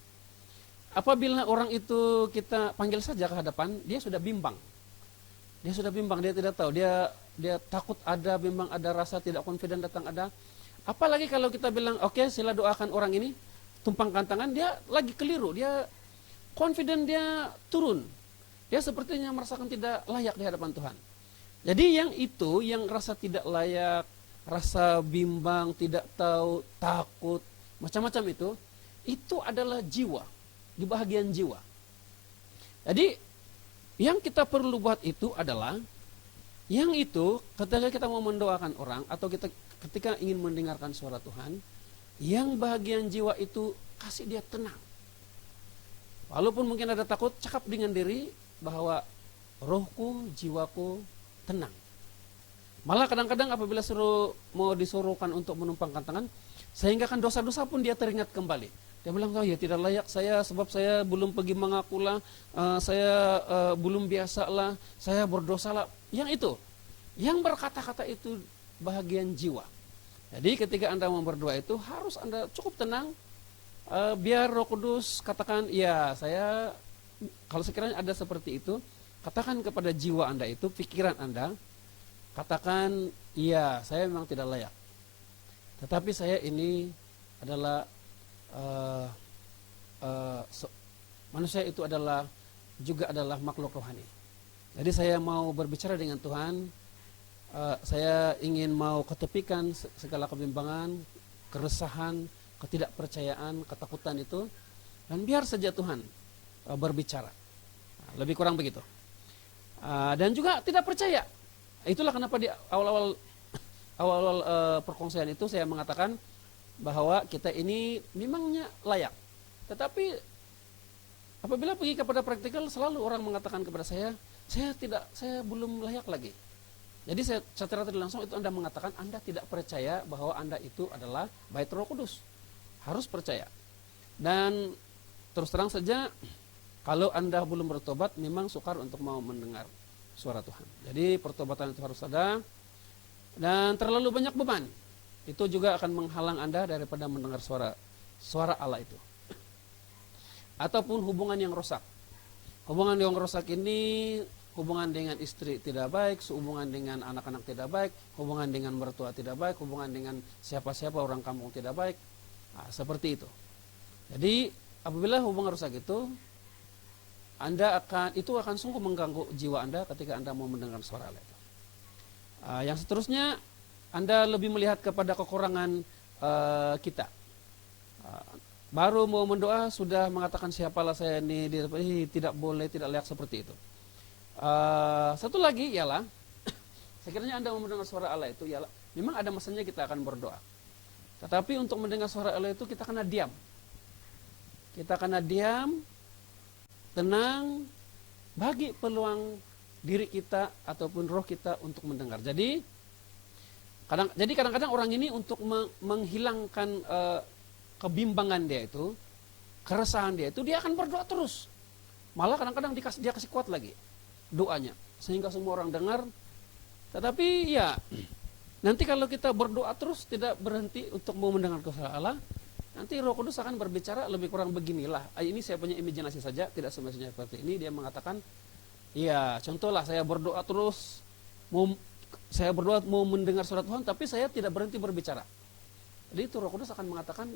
apabila orang itu kita panggil saja ke hadapan, dia sudah bimbang. Dia tidak tahu, dia takut, ada bimbang, ada rasa tidak confident datang ada. Apalagi kalau kita bilang, oke, sila doakan orang ini, tumpangkan tangan, dia lagi keliru, dia confident, dia turun. Dia sepertinya merasakan tidak layak di hadapan Tuhan. Jadi yang itu, yang rasa tidak layak, rasa bimbang, tidak tahu, takut, macam-macam itu adalah jiwa, di bahagian jiwa. Jadi yang kita perlu buat itu adalah, yang itu ketika kita mau mendoakan orang, atau kita ketika ingin mendengarkan suara Tuhan, yang bahagian jiwa itu kasih dia tenang. Walaupun mungkin ada takut, cakap dengan diri bahwa rohku, jiwaku tenang. Malah kadang-kadang apabila mau disuruhkan untuk menumpangkan tangan, sehingga kan dosa-dosa pun dia teringat kembali. Dia bilang, oh ya tidak layak saya, sebab saya belum pergi mengakulah, saya belum biasalah, saya berdosalah. Yang itu, yang berkata-kata itu bahagian jiwa. Jadi ketika Anda mau berdoa itu harus Anda cukup tenang, biar Roh Kudus katakan, ya saya, kalau sekiranya ada seperti itu, katakan kepada jiwa Anda itu, pikiran Anda, katakan, iya saya memang tidak layak. Tetapi saya ini adalah, manusia itu juga adalah makhluk rohani. Jadi saya mau berbicara dengan Tuhan, saya ingin mau ketepikan segala kebimbangan, keresahan, ketidakpercayaan, ketakutan itu, dan biar saja Tuhan berbicara. Lebih kurang begitu. Dan juga tidak percaya. Itulah kenapa di awal-awal perkongsian itu saya mengatakan bahwa kita ini memangnya layak. Tetapi apabila pergi kepada praktikal, selalu orang mengatakan kepada saya belum layak lagi. Jadi secara tidak langsung itu Anda mengatakan Anda tidak percaya bahwa Anda itu adalah bait Roh Kudus. Harus percaya. Dan terus terang saja, kalau Anda belum bertobat, memang sukar untuk mau mendengar suara Tuhan. Jadi pertobatan itu harus ada. Dan terlalu banyak beban, itu juga akan menghalang Anda daripada mendengar suara Allah itu. Ataupun hubungan yang rusak. Hubungan yang rusak ini, hubungan dengan istri tidak baik, hubungan dengan anak-anak tidak baik, hubungan dengan mertua tidak baik, hubungan dengan siapa-siapa orang kampung tidak baik. Nah, seperti itu. Jadi apabila hubungan rusak itu, itu akan sungguh mengganggu jiwa Anda ketika Anda mau mendengar suara Allah itu. Yang seterusnya, Anda lebih melihat kepada kekurangan kita. Baru mau mendoa sudah mengatakan siapalah saya ini, tidak boleh, tidak layak seperti itu. Satu lagi ialah, sekiranya Anda mau mendengar suara Allah itu, ialah memang ada masanya kita akan berdoa. Tetapi untuk mendengar suara Allah itu kita kena diam. Kita kena diam, tenang, bagi peluang diri kita ataupun roh kita untuk mendengar. Jadi kadang-kadang orang ini untuk menghilangkan kebimbangan dia itu, keresahan dia itu, dia akan berdoa terus. Malah kadang-kadang dia kasih kuat lagi doanya, sehingga semua orang dengar. Tetapi ya, nanti kalau kita berdoa terus tidak berhenti untuk mau mendengar suara Allah, nanti Roh Kudus akan berbicara lebih kurang beginilah. Ini saya punya imajinasi saja, tidak semestinya seperti ini. Dia mengatakan, iya, contohlah saya berdoa terus, mau mendengar suara Tuhan, tapi saya tidak berhenti berbicara. Jadi itu Roh Kudus akan mengatakan,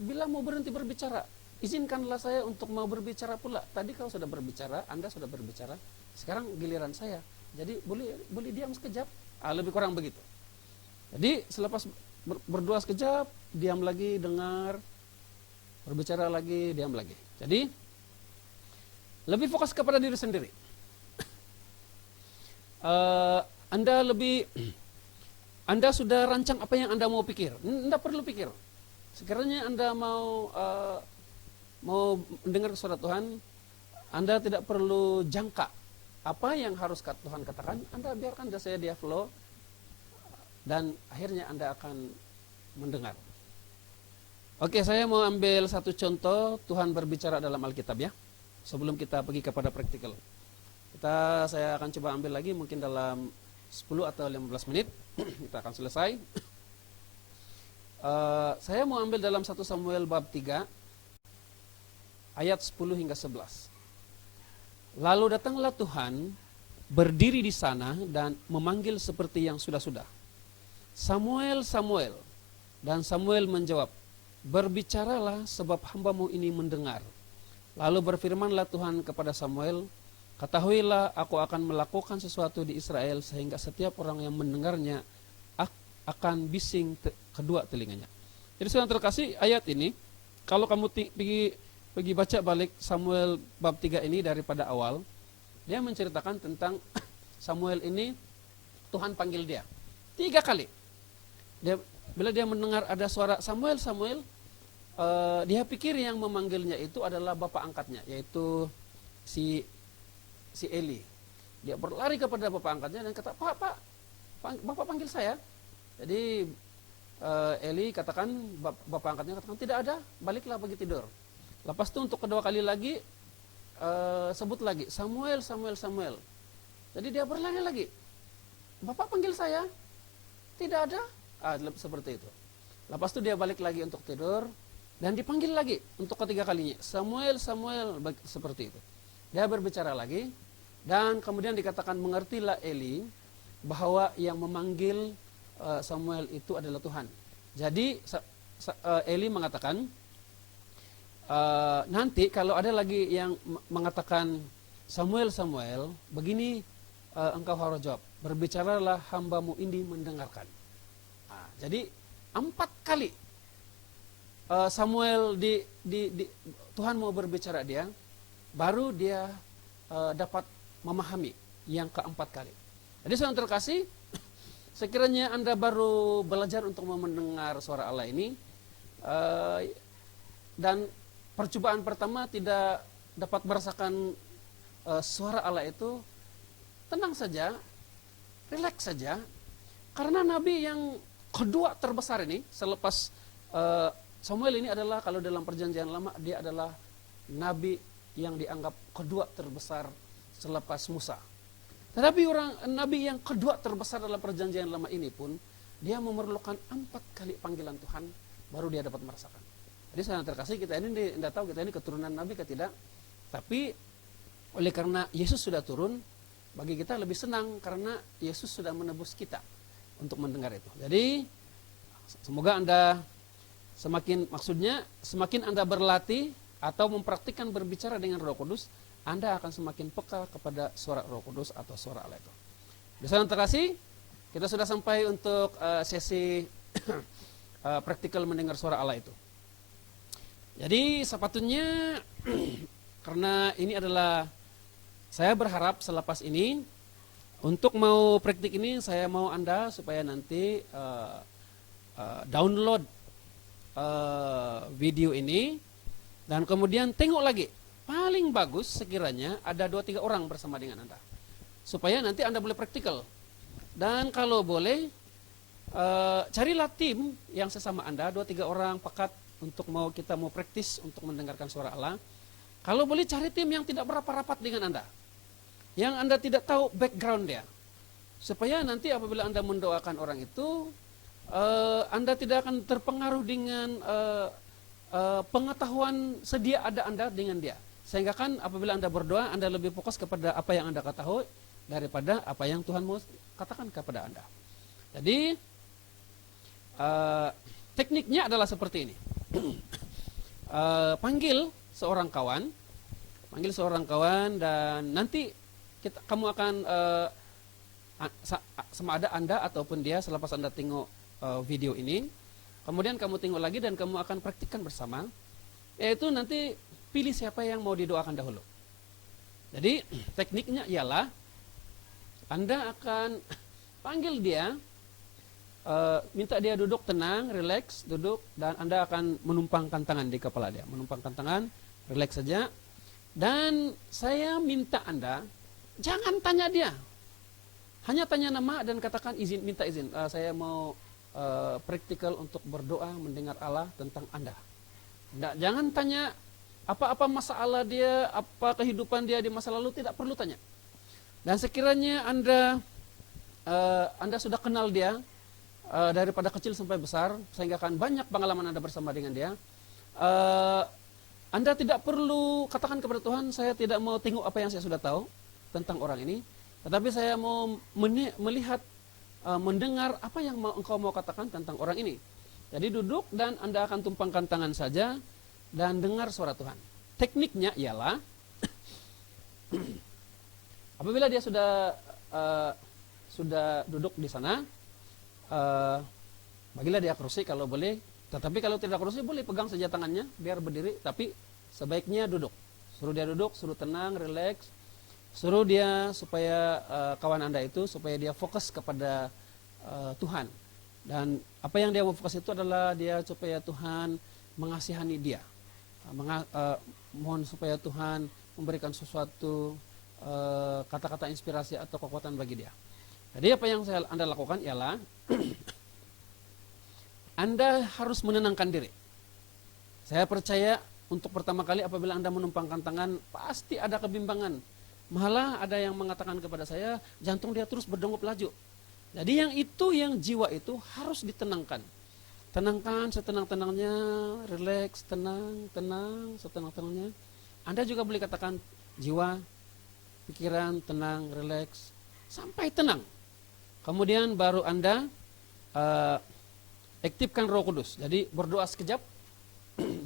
bila mau berhenti berbicara, izinkanlah saya untuk mau berbicara pula. Tadi kau sudah berbicara, Anda sudah berbicara, sekarang giliran saya. Jadi boleh diam sekejap, lebih kurang begitu. Jadi selepas berdoa sekejap, diam lagi, dengar, berbicara lagi, diam lagi. Jadi lebih fokus kepada diri sendiri. Anda sudah rancang apa yang Anda mau pikir. Anda perlu pikir. Sekiranya Anda mau mendengar suara Tuhan, Anda tidak perlu jangka apa yang harus Tuhan katakan. Anda biarkan saya dia flow, dan akhirnya Anda akan mendengar. Oke, saya mau ambil satu contoh Tuhan berbicara dalam Alkitab ya, sebelum kita pergi kepada praktikal. Saya akan coba ambil lagi mungkin dalam 10 atau 15 menit kita akan selesai. Saya mau ambil dalam 1 Samuel bab 3 ayat 10 hingga 11. Lalu datanglah Tuhan berdiri di sana dan memanggil seperti yang sudah-sudah. Samuel, Samuel. Dan Samuel menjawab, berbicaralah sebab hambamu ini mendengar. Lalu berfirmanlah Tuhan kepada Samuel, ketahuilah aku akan melakukan sesuatu di Israel sehingga setiap orang yang mendengarnya akan bising kedua telinganya. Jadi saudara terkasih, ayat ini kalau kamu pergi baca balik Samuel bab 3 ini daripada awal, dia menceritakan tentang Samuel ini Tuhan panggil dia 3 kali. Bila dia mendengar ada suara Samuel, Samuel, dia pikir yang memanggilnya itu adalah bapak angkatnya, yaitu si Eli. Dia berlari kepada bapak angkatnya dan kata, Pak, bapak panggil saya. Jadi Eli katakan, bapak angkatnya katakan, tidak ada, baliklah pergi tidur. Lepas itu untuk kedua kali lagi, sebut lagi, Samuel, Samuel, Samuel. Jadi dia berlari lagi, bapak panggil saya, tidak ada, seperti itu. Lepas itu dia balik lagi untuk tidur, dan dipanggil lagi untuk ketiga kalinya, Samuel, Samuel, seperti itu. Dia berbicara lagi, dan kemudian dikatakan mengertilah Eli bahwa yang memanggil Samuel itu adalah Tuhan. Jadi Eli mengatakan, nanti kalau ada lagi yang mengatakan Samuel, Samuel, begini engkau harus jawab, berbicaralah hambamu ini mendengarkan. Jadi 4 kali Samuel Tuhan mau berbicara dia, baru dia dapat memahami yang keempat kali. Jadi saudara terkasih, sekiranya Anda baru belajar untuk mendengar suara Allah ini, dan percobaan pertama tidak dapat merasakan suara Allah itu, tenang saja, rileks saja, karena nabi yang kedua terbesar ini selepas Samuel ini adalah, kalau dalam perjanjian lama, dia adalah nabi yang dianggap kedua terbesar selepas Musa. Tetapi nabi yang kedua terbesar dalam perjanjian lama ini pun, dia memerlukan 4 kali panggilan Tuhan, baru dia dapat merasakan. Jadi saudara terkasih, kita ini tidak tahu kita ini keturunan nabi atau tidak, tapi oleh karena Yesus sudah turun, bagi kita lebih senang karena Yesus sudah menebus kita untuk mendengar itu. Jadi semoga Anda semakin Anda berlatih atau mempraktikkan berbicara dengan Roh Kudus, Anda akan semakin peka kepada suara Roh Kudus atau suara Allah itu. Saudara terkasih, kita sudah sampai untuk sesi praktikal mendengar suara Allah itu. Jadi sepatutnya karena ini adalah, saya berharap selepas ini, untuk mau praktik ini, saya mau Anda supaya nanti download video ini, dan kemudian tengok lagi. Paling bagus sekiranya ada 2-3 orang bersama dengan Anda, supaya nanti Anda boleh praktikal. Dan kalau boleh, carilah tim yang sesama Anda, 2-3 orang pekat, untuk kita mau praktis untuk mendengarkan suara Allah. Kalau boleh cari tim yang tidak berapa rapat dengan Anda, yang Anda tidak tahu background dia, supaya nanti apabila Anda mendoakan orang itu, Anda tidak akan terpengaruh dengan pengetahuan sedia ada Anda dengan dia. Sehingga kan apabila Anda berdoa, Anda lebih fokus kepada apa yang Anda ketahui daripada apa yang Tuhan mau katakan kepada Anda. Jadi tekniknya adalah seperti ini. Panggil seorang kawan, dan nanti kamu akan sama ada Anda ataupun dia, selepas Anda tengok video ini, kemudian kamu tengok lagi dan kamu akan praktikkan bersama, yaitu nanti pilih siapa yang mau didoakan dahulu. Jadi tekniknya ialah Anda akan panggil dia, minta dia duduk tenang, rileks, duduk, dan Anda akan menumpangkan tangan di kepala dia, menumpangkan tangan, rileks saja. Dan saya minta Anda jangan tanya dia, hanya tanya nama dan katakan minta izin, saya mau praktikal untuk berdoa mendengar Allah tentang Anda. Jangan tanya apa-apa masalah dia, apa kehidupan dia di masa lalu, tidak perlu tanya. Dan sekiranya Anda sudah kenal dia daripada kecil sampai besar, sehingga akan banyak pengalaman Anda bersama dengan dia, Anda tidak perlu katakan kepada Tuhan, saya tidak mau tengok apa yang saya sudah tahu tentang orang ini. Tetapi saya mau melihat, mendengar apa yang engkau mau katakan tentang orang ini. Jadi duduk dan Anda akan tumpangkan tangan saja dan dengar suara Tuhan. Tekniknya ialah apabila dia sudah duduk di sana, bagilah dia kursi kalau boleh. Tetapi kalau tidak kursi boleh pegang saja tangannya biar berdiri, tapi sebaiknya duduk. Suruh dia duduk, suruh tenang, rileks. Suruh dia supaya kawan Anda itu supaya dia fokus kepada Tuhan. Dan apa yang dia mau fokus itu adalah dia supaya Tuhan mengasihani dia. Mohon supaya Tuhan memberikan sesuatu kata-kata inspirasi atau kekuatan bagi dia. Jadi apa yang Anda lakukan ialah Anda harus menenangkan diri. Saya percaya untuk pertama kali apabila Anda menumpangkan tangan pasti ada kebimbangan. Malah ada yang mengatakan kepada saya, jantung dia terus berdegup laju. Jadi yang jiwa itu harus ditenangkan. Tenangkan setenang-tenangnya, rileks, tenang, setenang-tenangnya. Anda juga boleh katakan jiwa, pikiran, tenang, rileks, sampai tenang. Kemudian baru Anda aktifkan Roh Kudus. Jadi berdoa sekejap,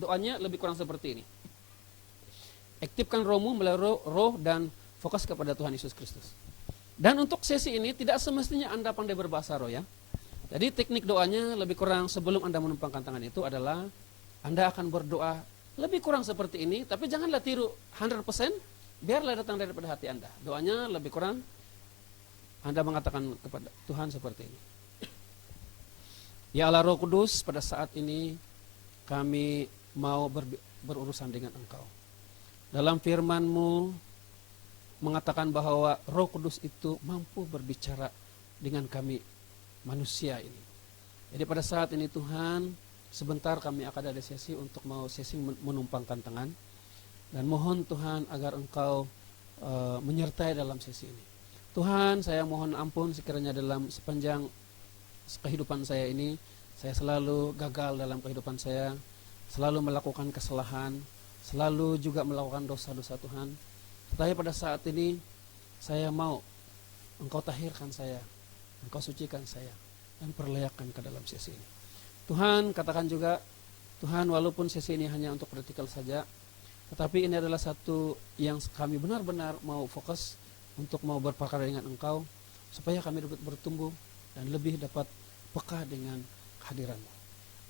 doanya lebih kurang seperti ini. Aktifkan rohmu melalui roh dan fokus kepada Tuhan Yesus Kristus. Dan untuk sesi ini tidak semestinya Anda pandai berbahasa roh ya. Jadi teknik doanya lebih kurang sebelum Anda menumpangkan tangan itu adalah Anda akan berdoa lebih kurang seperti ini, tapi janganlah tiru 100%, biarlah datang daripada hati Anda. Doanya lebih kurang Anda mengatakan kepada Tuhan seperti ini. Ya Allah Roh Kudus, pada saat ini kami mau berurusan dengan Engkau. Dalam firman-Mu mengatakan bahwa Roh Kudus itu mampu berbicara dengan kami manusia ini. Jadi pada saat ini Tuhan, sebentar kami akan ada sesi untuk mau sesi menumpangkan tangan. Dan mohon Tuhan agar Engkau menyertai dalam sesi ini. Tuhan, saya mohon ampun sekiranya dalam sepanjang kehidupan saya ini, saya selalu gagal dalam kehidupan saya, selalu melakukan kesalahan, selalu juga melakukan dosa-dosa Tuhan. Tetapi pada saat ini, saya mau Engkau tahirkan saya, Engkau sucikan saya, dan perlayakkan ke dalam sesi ini. Tuhan, katakan juga, Tuhan walaupun sesi ini hanya untuk praktikal saja, tetapi ini adalah satu yang kami benar-benar mau fokus untuk mau berperkara dengan Engkau, supaya kami dapat bertumbuh dan lebih dapat peka dengan kehadiran-Mu.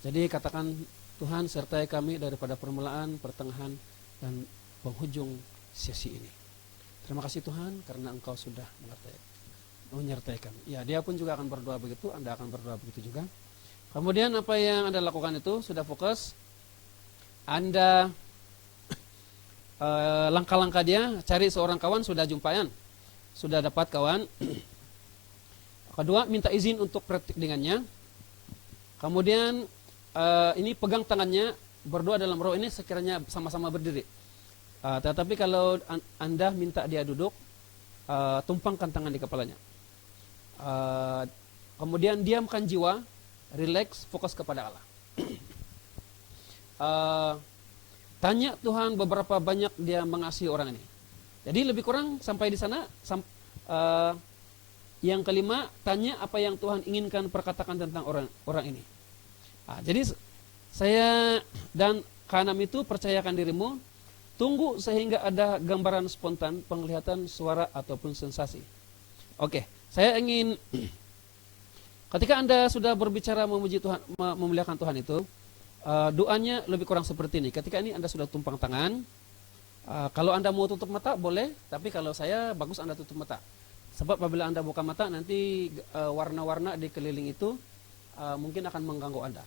Jadi katakan Tuhan sertai kami daripada permulaan, pertengahan, dan penghujung sesi ini. Terima kasih Tuhan karena Engkau sudah menyertai kami. Ya, dia pun juga akan berdoa begitu, Anda akan berdoa begitu juga. Kemudian apa yang Anda lakukan itu sudah fokus. Anda langkah-langkah dia, cari seorang kawan, sudah jumpayan, sudah dapat kawan. Kedua, minta izin untuk praktik dengannya. Kemudian ini pegang tangannya, berdoa dalam roh ini sekiranya sama-sama berdiri. Tetapi kalau Anda minta dia duduk, tumpangkan tangan di kepalanya. Kemudian diamkan jiwa, rileks, fokus kepada Allah. Tanya Tuhan beberapa banyak dia mengasihi orang ini. Jadi lebih kurang sampai di sana. Yang kelima, tanya apa yang Tuhan inginkan perkatakan tentang orang ini. Jadi saya dan Kanam itu percayakan dirimu, tunggu sehingga ada gambaran spontan, penglihatan, suara ataupun sensasi. Oke, saya ingin ketika Anda sudah berbicara memuji Tuhan, memuliakan Tuhan itu, doanya lebih kurang seperti ini. Ketika ini Anda sudah tumpang tangan, kalau Anda mau tutup mata boleh, tapi kalau saya bagus Anda tutup mata. Sebab apabila Anda buka mata nanti warna-warna di keliling itu mungkin akan mengganggu Anda.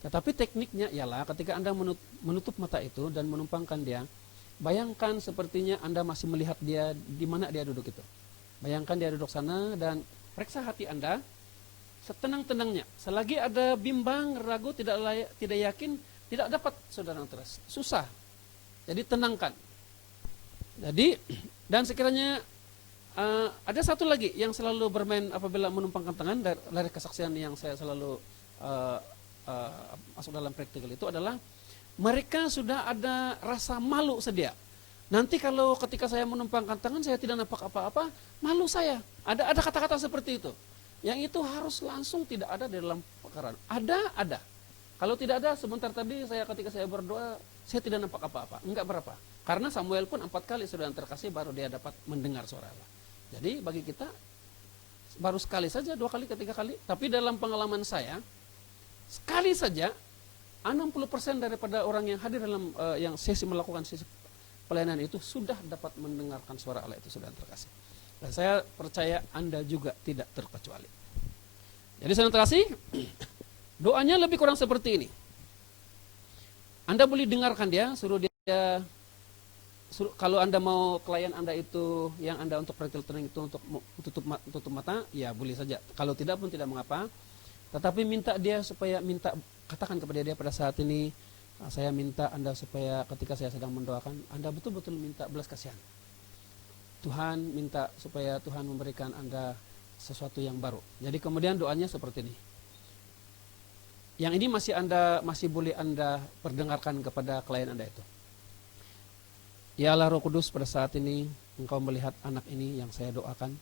Tetapi tekniknya ialah ketika Anda menutup mata itu dan menumpangkan dia, bayangkan sepertinya Anda masih melihat dia di mana dia duduk itu. Bayangkan dia duduk sana dan periksa hati Anda setenang-tenangnya. Selagi ada bimbang, ragu, tidak yakin, tidak dapat saudara terus. Susah. Jadi tenangkan. Jadi dan sekiranya ada satu lagi yang selalu bermain apabila menumpangkan tangan dari kesaksian yang saya selalu masuk dalam praktikal itu adalah mereka sudah ada rasa malu sedia. Nanti kalau ketika saya menumpangkan tangan saya tidak nampak apa-apa, malu saya. Ada kata-kata seperti itu. Yang itu harus langsung tidak ada di dalam perkataan. Ada. Kalau tidak ada, sebentar tadi ketika saya berdoa, saya tidak nampak apa-apa. Enggak berapa. Karena Samuel pun 4 kali sudah yang terkasih baru dia dapat mendengar suara Allah. Jadi bagi kita baru sekali saja, 2 kali, 3 kali. Tapi dalam pengalaman saya, sekali saja 60% daripada orang yang hadir dalam yang melakukan sesi pelayanan itu sudah dapat mendengarkan suara Allah itu sudah terkasih. Dan saya percaya Anda juga tidak terkecuali. Jadi saya terkasih, doanya lebih kurang seperti ini. Anda boleh dengarkan dia, kalau Anda mau klien Anda itu, yang Anda untuk practical training itu untuk tutup mata, ya boleh saja. Kalau tidak pun tidak mengapa. Tetapi minta dia supaya katakan kepada dia pada saat ini, saya minta Anda supaya ketika saya sedang mendoakan, Anda betul-betul minta belas kasihan. Tuhan minta supaya Tuhan memberikan Anda sesuatu yang baru. Jadi kemudian doanya seperti ini. Yang ini masih boleh Anda perdengarkan kepada klien Anda itu. Ya Allah Roh Kudus, pada saat ini Engkau melihat anak ini yang saya doakan,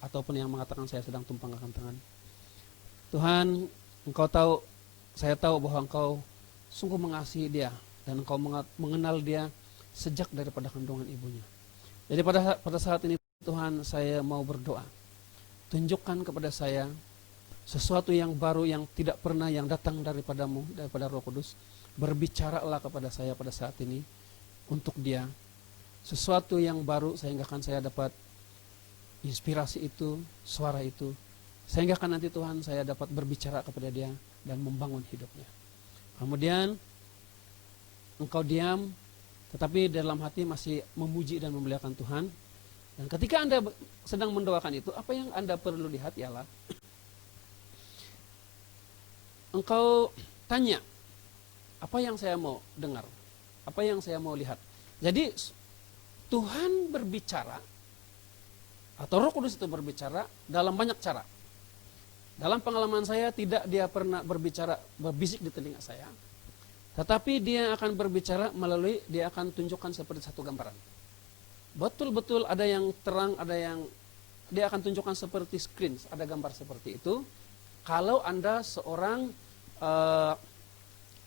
ataupun yang mengatakan saya sedang tumpangkan tangan. Tuhan, Engkau tahu, saya tahu bahwa Engkau sungguh mengasihi dia dan Engkau mengenal dia sejak daripada kandungan ibunya. Jadi pada saat ini Tuhan, saya mau berdoa. Tunjukkan kepada saya sesuatu yang baru yang tidak pernah yang datang daripadamu, daripada Roh Kudus. Berbicaralah kepada saya pada saat ini untuk dia. Sesuatu yang baru sehingga kan saya dapat inspirasi itu, suara itu. Sehingga kan nanti Tuhan saya dapat berbicara kepada dia dan membangun hidupnya. Kemudian engkau diam, tetapi dalam hati masih memuji dan memuliakan Tuhan. Dan ketika Anda sedang mendoakan itu, apa yang Anda perlu lihat ialah engkau tanya, apa yang saya mau dengar? Apa yang saya mau lihat? Jadi Tuhan berbicara, atau Roh Kudus itu berbicara dalam banyak cara. Dalam pengalaman saya, tidak dia pernah berbisik di telinga saya. Tetapi dia akan berbicara melalui, dia akan tunjukkan seperti satu gambaran. Betul-betul ada yang terang, ada yang, dia akan tunjukkan seperti screen, ada gambar seperti itu. Kalau Anda seorang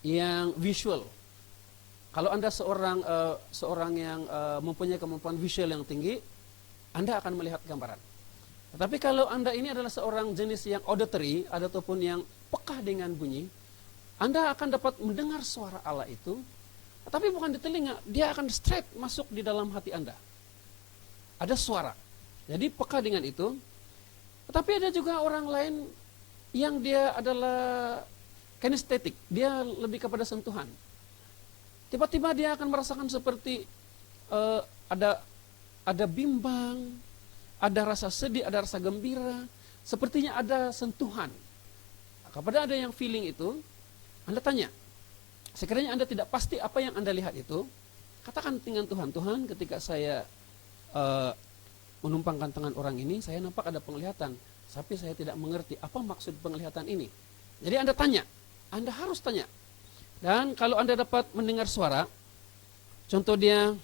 yang visual, kalau Anda seorang yang mempunyai kemampuan visual yang tinggi, Anda akan melihat gambaran. Tetapi kalau Anda ini adalah seorang jenis yang auditory, ataupun yang peka dengan bunyi, Anda akan dapat mendengar suara Allah itu, tapi bukan di telinga, dia akan straight masuk di dalam hati Anda. Ada suara. Jadi peka dengan itu. Tetapi ada juga orang lain yang dia adalah kinestetik, dia lebih kepada sentuhan. Tiba-tiba dia akan merasakan seperti ada bimbang, ada rasa sedih, ada rasa gembira, sepertinya ada sentuhan. Kepada ada yang feeling itu, Anda tanya, sekiranya Anda tidak pasti apa yang Anda lihat itu, katakan dengan Tuhan, Tuhan ketika saya menumpangkan tangan orang ini, saya nampak ada penglihatan, tapi saya tidak mengerti apa maksud penglihatan ini. Jadi Anda tanya, Anda harus tanya. Dan kalau Anda dapat mendengar suara, contoh dia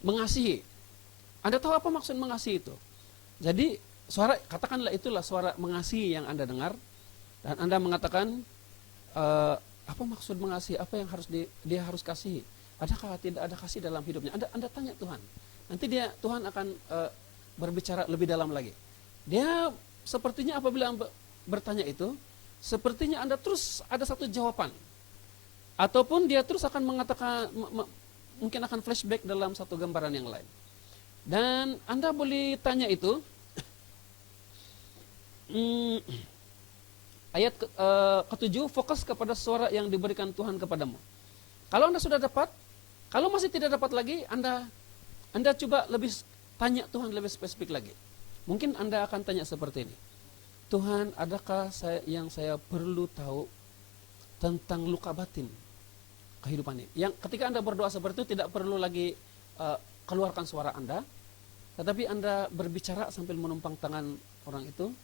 mengasihi, Anda tahu apa maksud mengasihi itu? Jadi suara, katakanlah itulah suara mengasihi yang Anda dengar, dan Anda mengatakan apa maksud mengasihi, apa yang harus dia harus kasihi, adakah tidak ada kasih dalam hidupnya? Anda tanya Tuhan, nanti Tuhan akan berbicara lebih dalam lagi. Dia sepertinya apabila bertanya itu, sepertinya Anda terus ada satu jawaban, ataupun dia terus akan mengatakan, mungkin akan flashback dalam satu gambaran yang lain. Dan Anda boleh tanya itu, ayat ke-7, fokus kepada suara yang diberikan Tuhan kepadamu. Kalau Anda sudah dapat, kalau masih tidak dapat lagi, Anda coba lebih tanya Tuhan lebih spesifik lagi. Mungkin Anda akan tanya seperti ini, Tuhan, adakah yang saya perlu tahu tentang luka batin kehidupan ini? Yang ketika Anda berdoa seperti itu, tidak perlu lagi keluarkan suara Anda, tetapi Anda berbicara sambil menumpang tangan orang itu,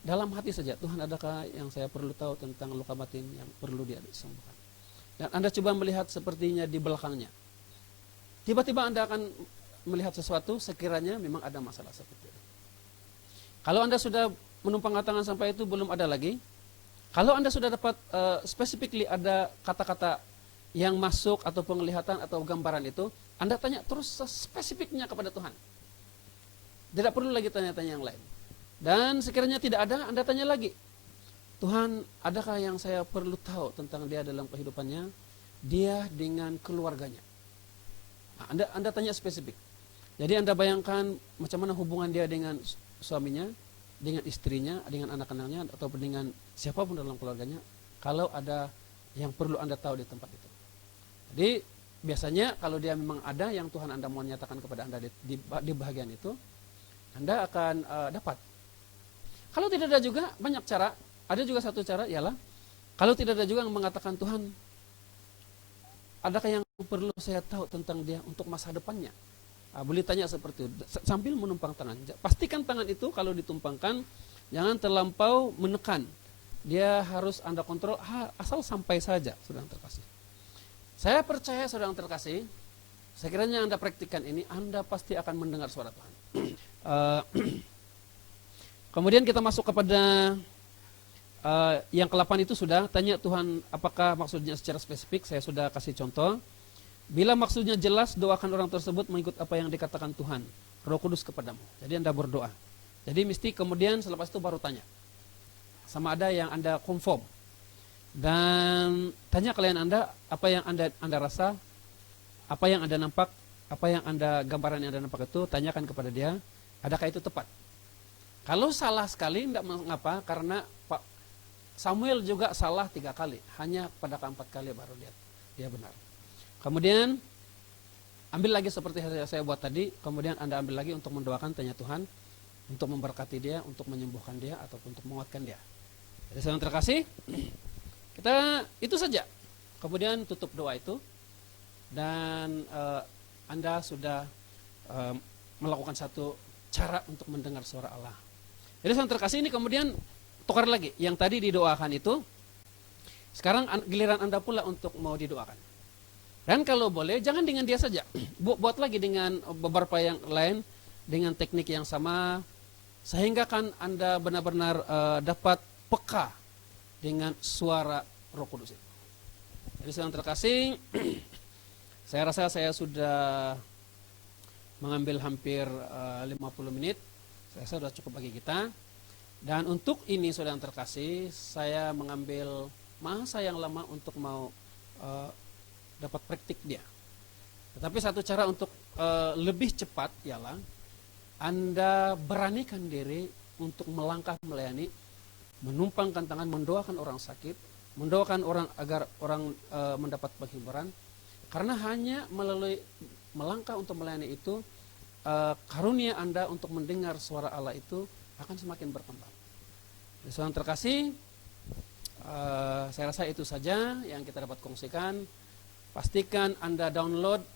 dalam hati saja, Tuhan, adakah yang saya perlu tahu tentang luka batin yang perlu dia sembuhkan? Dan Anda coba melihat sepertinya di belakangnya. Tiba-tiba Anda akan melihat sesuatu sekiranya memang ada masalah seperti itu. Kalau Anda sudah menumpang tangan sampai itu belum ada lagi, kalau Anda sudah dapat specifically ada kata-kata yang masuk atau penglihatan atau gambaran itu, Anda tanya terus spesifiknya kepada Tuhan. Tidak perlu lagi tanya-tanya yang lain. Dan sekiranya tidak ada, Anda tanya lagi. Tuhan, adakah yang saya perlu tahu tentang dia dalam kehidupannya? Dia dengan keluarganya. Nah, Anda tanya spesifik. Jadi Anda bayangkan macam mana hubungan dia dengan suaminya, dengan istrinya, dengan anak-anaknya, ataupun dengan siapapun dalam keluarganya, kalau ada yang perlu Anda tahu di tempat itu. Jadi biasanya kalau dia memang ada yang Tuhan Anda mau nyatakan kepada Anda di bahagian itu, Anda akan dapat. Kalau tidak ada juga banyak cara. Ada juga satu cara ialah kalau tidak ada juga yang mengatakan, Tuhan, adakah yang perlu saya tahu tentang dia untuk masa depannya? Boleh tanya seperti itu sambil menumpang tangan. Pastikan tangan itu kalau ditumpangkan jangan terlampau menekan. Dia harus Anda kontrol asal sampai saja, saudara yang terkasih. Saya percaya saudara yang terkasih, sekiranya Anda praktikkan ini, Anda pasti akan mendengar suara Tuhan. Kemudian kita masuk kepada yang ke-8 itu sudah tanya Tuhan apakah maksudnya secara spesifik. Saya sudah kasih contoh. Bila maksudnya jelas, doakan orang tersebut mengikut apa yang dikatakan Tuhan, Roh Kudus kepadamu. Jadi Anda berdoa. Jadi mesti kemudian selepas itu baru tanya. Sama ada yang Anda confirm. Dan tanya klien Anda apa yang Anda rasa, apa yang Anda nampak, apa yang gambaran yang Anda nampak itu, tanyakan kepada dia, adakah itu tepat? Kalau salah sekali tidak mengapa, karena Pak Samuel juga salah 3 kali, hanya pada ke-4 kali baru dia benar. Kemudian ambil lagi seperti saya buat tadi, kemudian Anda ambil lagi untuk mendoakan, tanya Tuhan untuk memberkati dia, untuk menyembuhkan dia ataupun untuk menguatkan dia. Jadi saudara terkasih, kita itu saja. Kemudian tutup doa itu dan Anda sudah melakukan satu cara untuk mendengar suara Allah. Jadi saudara terkasih, ini kemudian tukar lagi yang tadi didoakan itu. Sekarang giliran Anda pula untuk mau didoakan. Dan kalau boleh, jangan dengan dia saja. Buat lagi dengan beberapa yang lain, dengan teknik yang sama, sehingga kan Anda benar-benar dapat peka dengan suara Roh Kudus itu. Jadi saudara terkasih, saya rasa saya sudah mengambil hampir 50 menit. Saya rasa sudah cukup bagi kita. Dan untuk ini saudara terkasih, saya mengambil masa yang lama untuk mau dapat praktik dia. Tetapi satu cara untuk lebih cepat ialah Anda beranikan diri untuk melangkah melayani, menumpangkan tangan, mendoakan orang sakit, mendoakan orang agar orang mendapat penghiburan. Karena hanya melalui melangkah untuk melayani itu, karunia Anda untuk mendengar suara Allah itu akan semakin berkembang. Saudara terkasih, saya rasa itu saja yang kita dapat kongsikan. Pastikan Anda download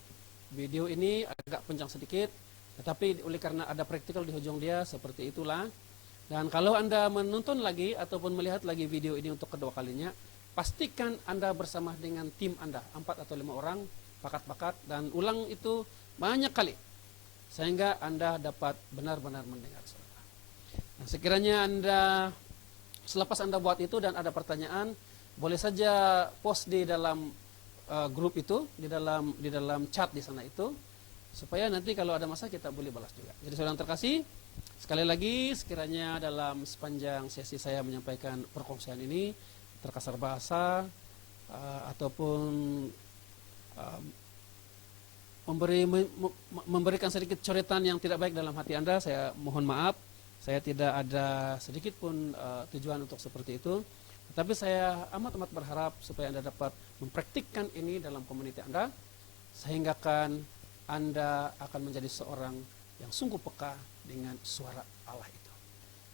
video ini, agak panjang sedikit, tetapi oleh karena ada praktikal di ujung dia, seperti itulah. Dan kalau Anda menonton lagi ataupun melihat lagi video ini untuk kedua kalinya, pastikan Anda bersama dengan tim Anda, 4 atau 5 orang, pakat-pakat, dan ulang itu banyak kali, sehingga Anda dapat benar-benar mendengar suara. Nah, sekiranya Anda, selepas Anda buat itu dan ada pertanyaan, boleh saja post di dalam grup itu, di dalam chat di sana itu, supaya nanti kalau ada masa kita boleh balas juga. Jadi saudara terkasih, sekali lagi sekiranya dalam sepanjang sesi saya menyampaikan perkongsian ini terkasar bahasa ataupun memberikan sedikit coretan yang tidak baik dalam hati Anda, saya mohon maaf. Saya tidak ada sedikit pun tujuan untuk seperti itu. Tapi saya amat-amat berharap supaya Anda dapat mempraktikkan ini dalam komunitas Anda, sehingga kan Anda akan menjadi seorang yang sungguh peka dengan suara Allah itu.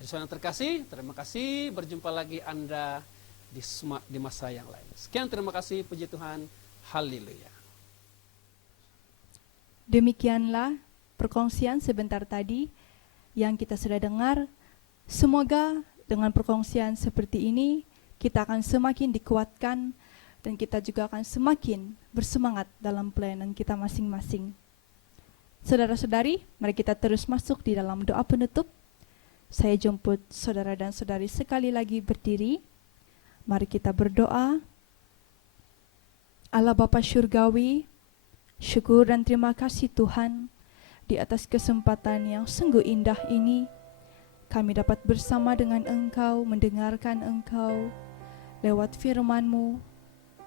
Jadi saudara terkasih, terima kasih. Berjumpa lagi Anda di masa yang lain. Sekian, terima kasih, puji Tuhan, haleluya. Demikianlah perkongsian sebentar tadi yang kita sudah dengar. Semoga dengan perkongsian seperti ini, kita akan semakin dikuatkan dan kita juga akan semakin bersemangat dalam pelayanan kita masing-masing. Saudara-saudari, mari kita terus masuk di dalam doa penutup. Saya jemput saudara dan saudari sekali lagi berdiri. Mari kita berdoa. Allah Bapa Syurgawi, syukur dan terima kasih Tuhan di atas kesempatan yang sungguh indah ini. Kami dapat bersama dengan Engkau, mendengarkan Engkau lewat firman-Mu.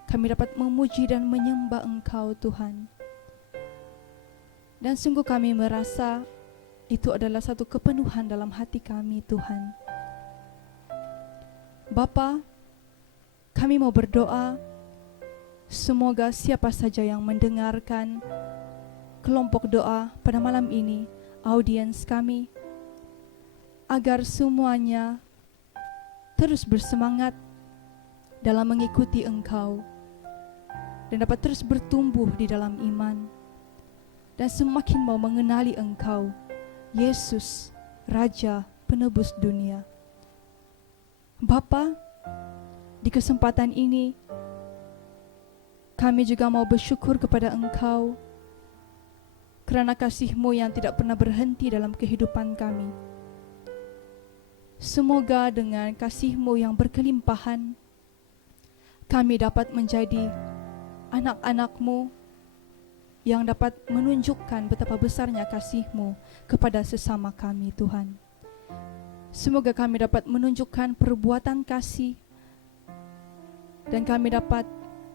Kami dapat memuji dan menyembah Engkau Tuhan. Dan sungguh kami merasa itu adalah satu kepenuhan dalam hati kami Tuhan. Bapa, kami mau berdoa, semoga siapa saja yang mendengarkan kelompok doa pada malam ini, audiens kami, agar semuanya terus bersemangat dalam mengikuti Engkau dan dapat terus bertumbuh di dalam iman dan semakin mau mengenali Engkau, Yesus, Raja Penebus dunia. Bapa, di kesempatan ini kami juga mau bersyukur kepada Engkau karena kasih-Mu yang tidak pernah berhenti dalam kehidupan kami. Semoga dengan kasih-Mu yang berkelimpahan, kami dapat menjadi anak-anak-Mu yang dapat menunjukkan betapa besarnya kasih-Mu kepada sesama kami, Tuhan. Semoga kami dapat menunjukkan perbuatan kasih dan kami dapat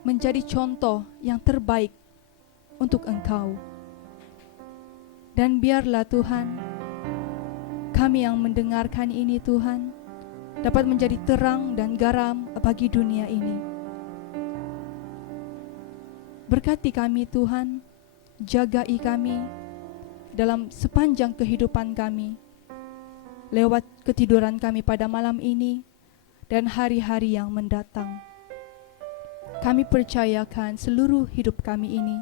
menjadi contoh yang terbaik untuk Engkau. Dan biarlah Tuhan, kami yang mendengarkan ini Tuhan, dapat menjadi terang dan garam bagi dunia ini. Berkati kami Tuhan, jagai kami dalam sepanjang kehidupan kami, lewat ketiduran kami pada malam ini dan hari-hari yang mendatang. Kami percayakan seluruh hidup kami ini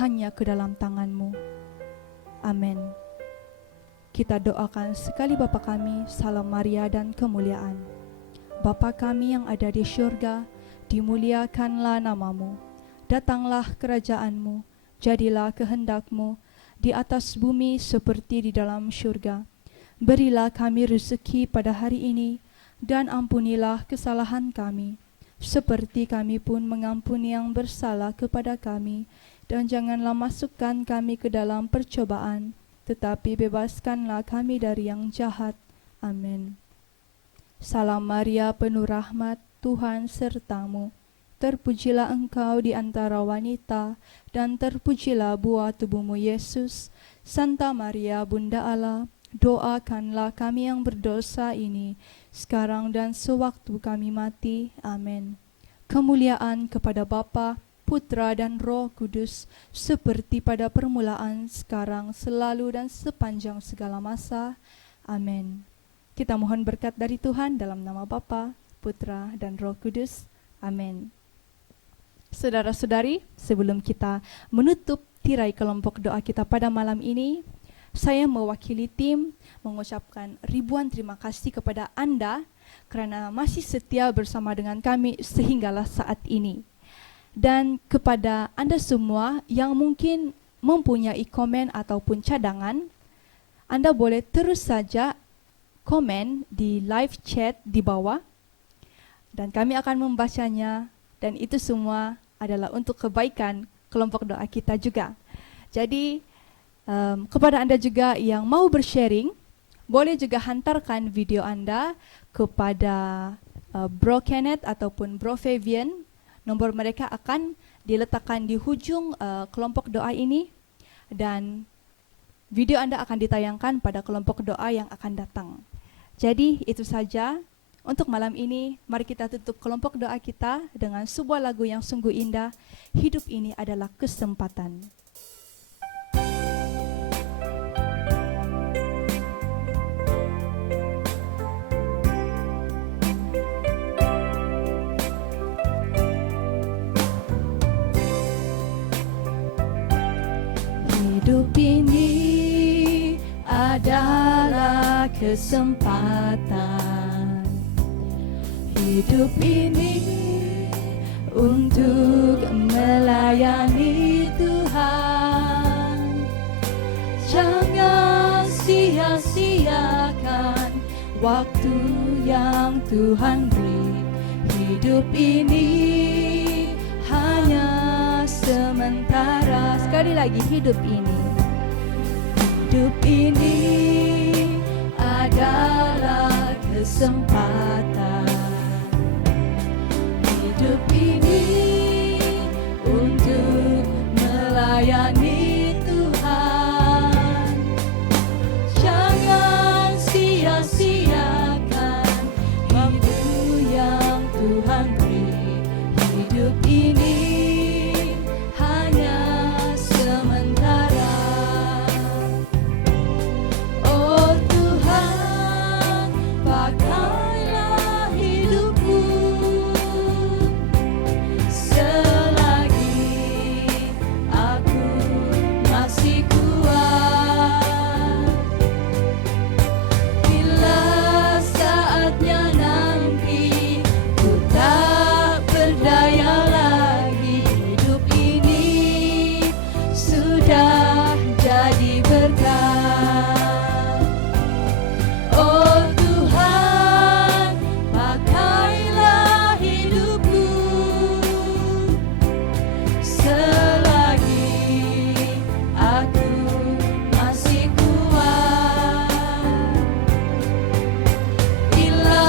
hanya ke dalam tangan-Mu. Amin. Kita doakan sekali Bapa kami, salam Maria dan kemuliaan. Bapa kami yang ada di syurga, dimuliakanlah nama-Mu. Datanglah kerajaan-Mu, jadilah kehendak-Mu di atas bumi seperti di dalam syurga. Berilah kami rezeki pada hari ini, dan ampunilah kesalahan kami, seperti kami pun mengampuni yang bersalah kepada kami. Dan janganlah masukkan kami ke dalam percobaan, tetapi bebaskanlah kami dari yang jahat. Amin. Salam Maria, penuh rahmat, Tuhan serta-Mu. Terpujilah Engkau di antara wanita, dan terpujilah buah tubuh-Mu, Yesus. Santa Maria, Bunda Allah, doakanlah kami yang berdosa ini, sekarang dan sewaktu kami mati. Amin. Kemuliaan kepada Bapa, Putra dan Roh Kudus, seperti pada permulaan, sekarang, selalu, dan sepanjang segala masa. Amin. Kita mohon berkat dari Tuhan dalam nama Bapa, Putra, dan Roh Kudus. Amin. Saudara-saudari, sebelum kita menutup tirai kelompok doa kita pada malam ini, saya mewakili tim mengucapkan ribuan terima kasih kepada Anda karena masih setia bersama dengan kami sehinggalah saat ini. Dan kepada Anda semua yang mungkin mempunyai komen ataupun cadangan, Anda boleh terus saja komen di live chat di bawah dan kami akan membacanya, dan itu semua adalah untuk kebaikan kelompok doa kita juga. Jadi kepada Anda juga yang mau bersharing, boleh juga hantarkan video Anda kepada Bro Kenneth ataupun Bro Fabian. Nomor mereka akan diletakkan di hujung kelompok doa ini, dan video Anda akan ditayangkan pada kelompok doa yang akan datang. Jadi itu saja untuk malam ini. Mari kita tutup kelompok doa kita dengan sebuah lagu yang sungguh indah, Hidup Ini Adalah Kesempatan. Hidup ini adalah kesempatan. Hidup ini untuk melayani Tuhan. Jangan sia-siakan waktu yang Tuhan beri. Hidup ini hanya sementara. Sekali lagi, hidup ini. Hidup ini adalah kesempatan. Hidup ini untuk melayani Tuhan. Jangan sia-siakan waktu yang Tuhan beri. Hidup ini hanya sementara. Oh Tuhan, pakailah hidupku selagi aku masih kuat. Bila saatnya nanti ku tak berdaya lagi, hidup ini sudah jadi berkat. Oh Tuhan, pakailah hidupku selagi aku masih kuat. Bila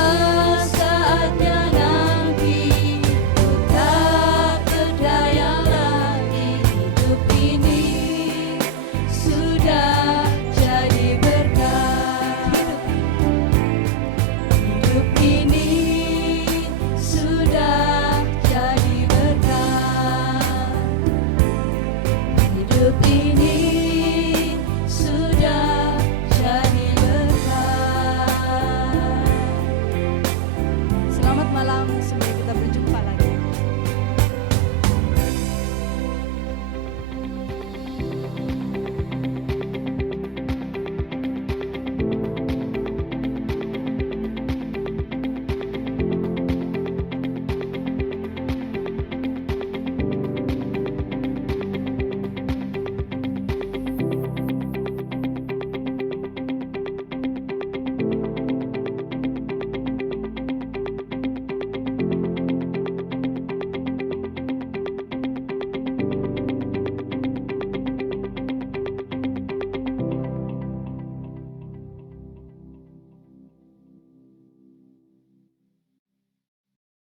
saatnya nanti ku tak berdaya lagi, hidup ini sudah jadi berkat. Hidup ini sudah jadi berkat. Hidup ini sudah jadi berkat. Selamat malam semuanya.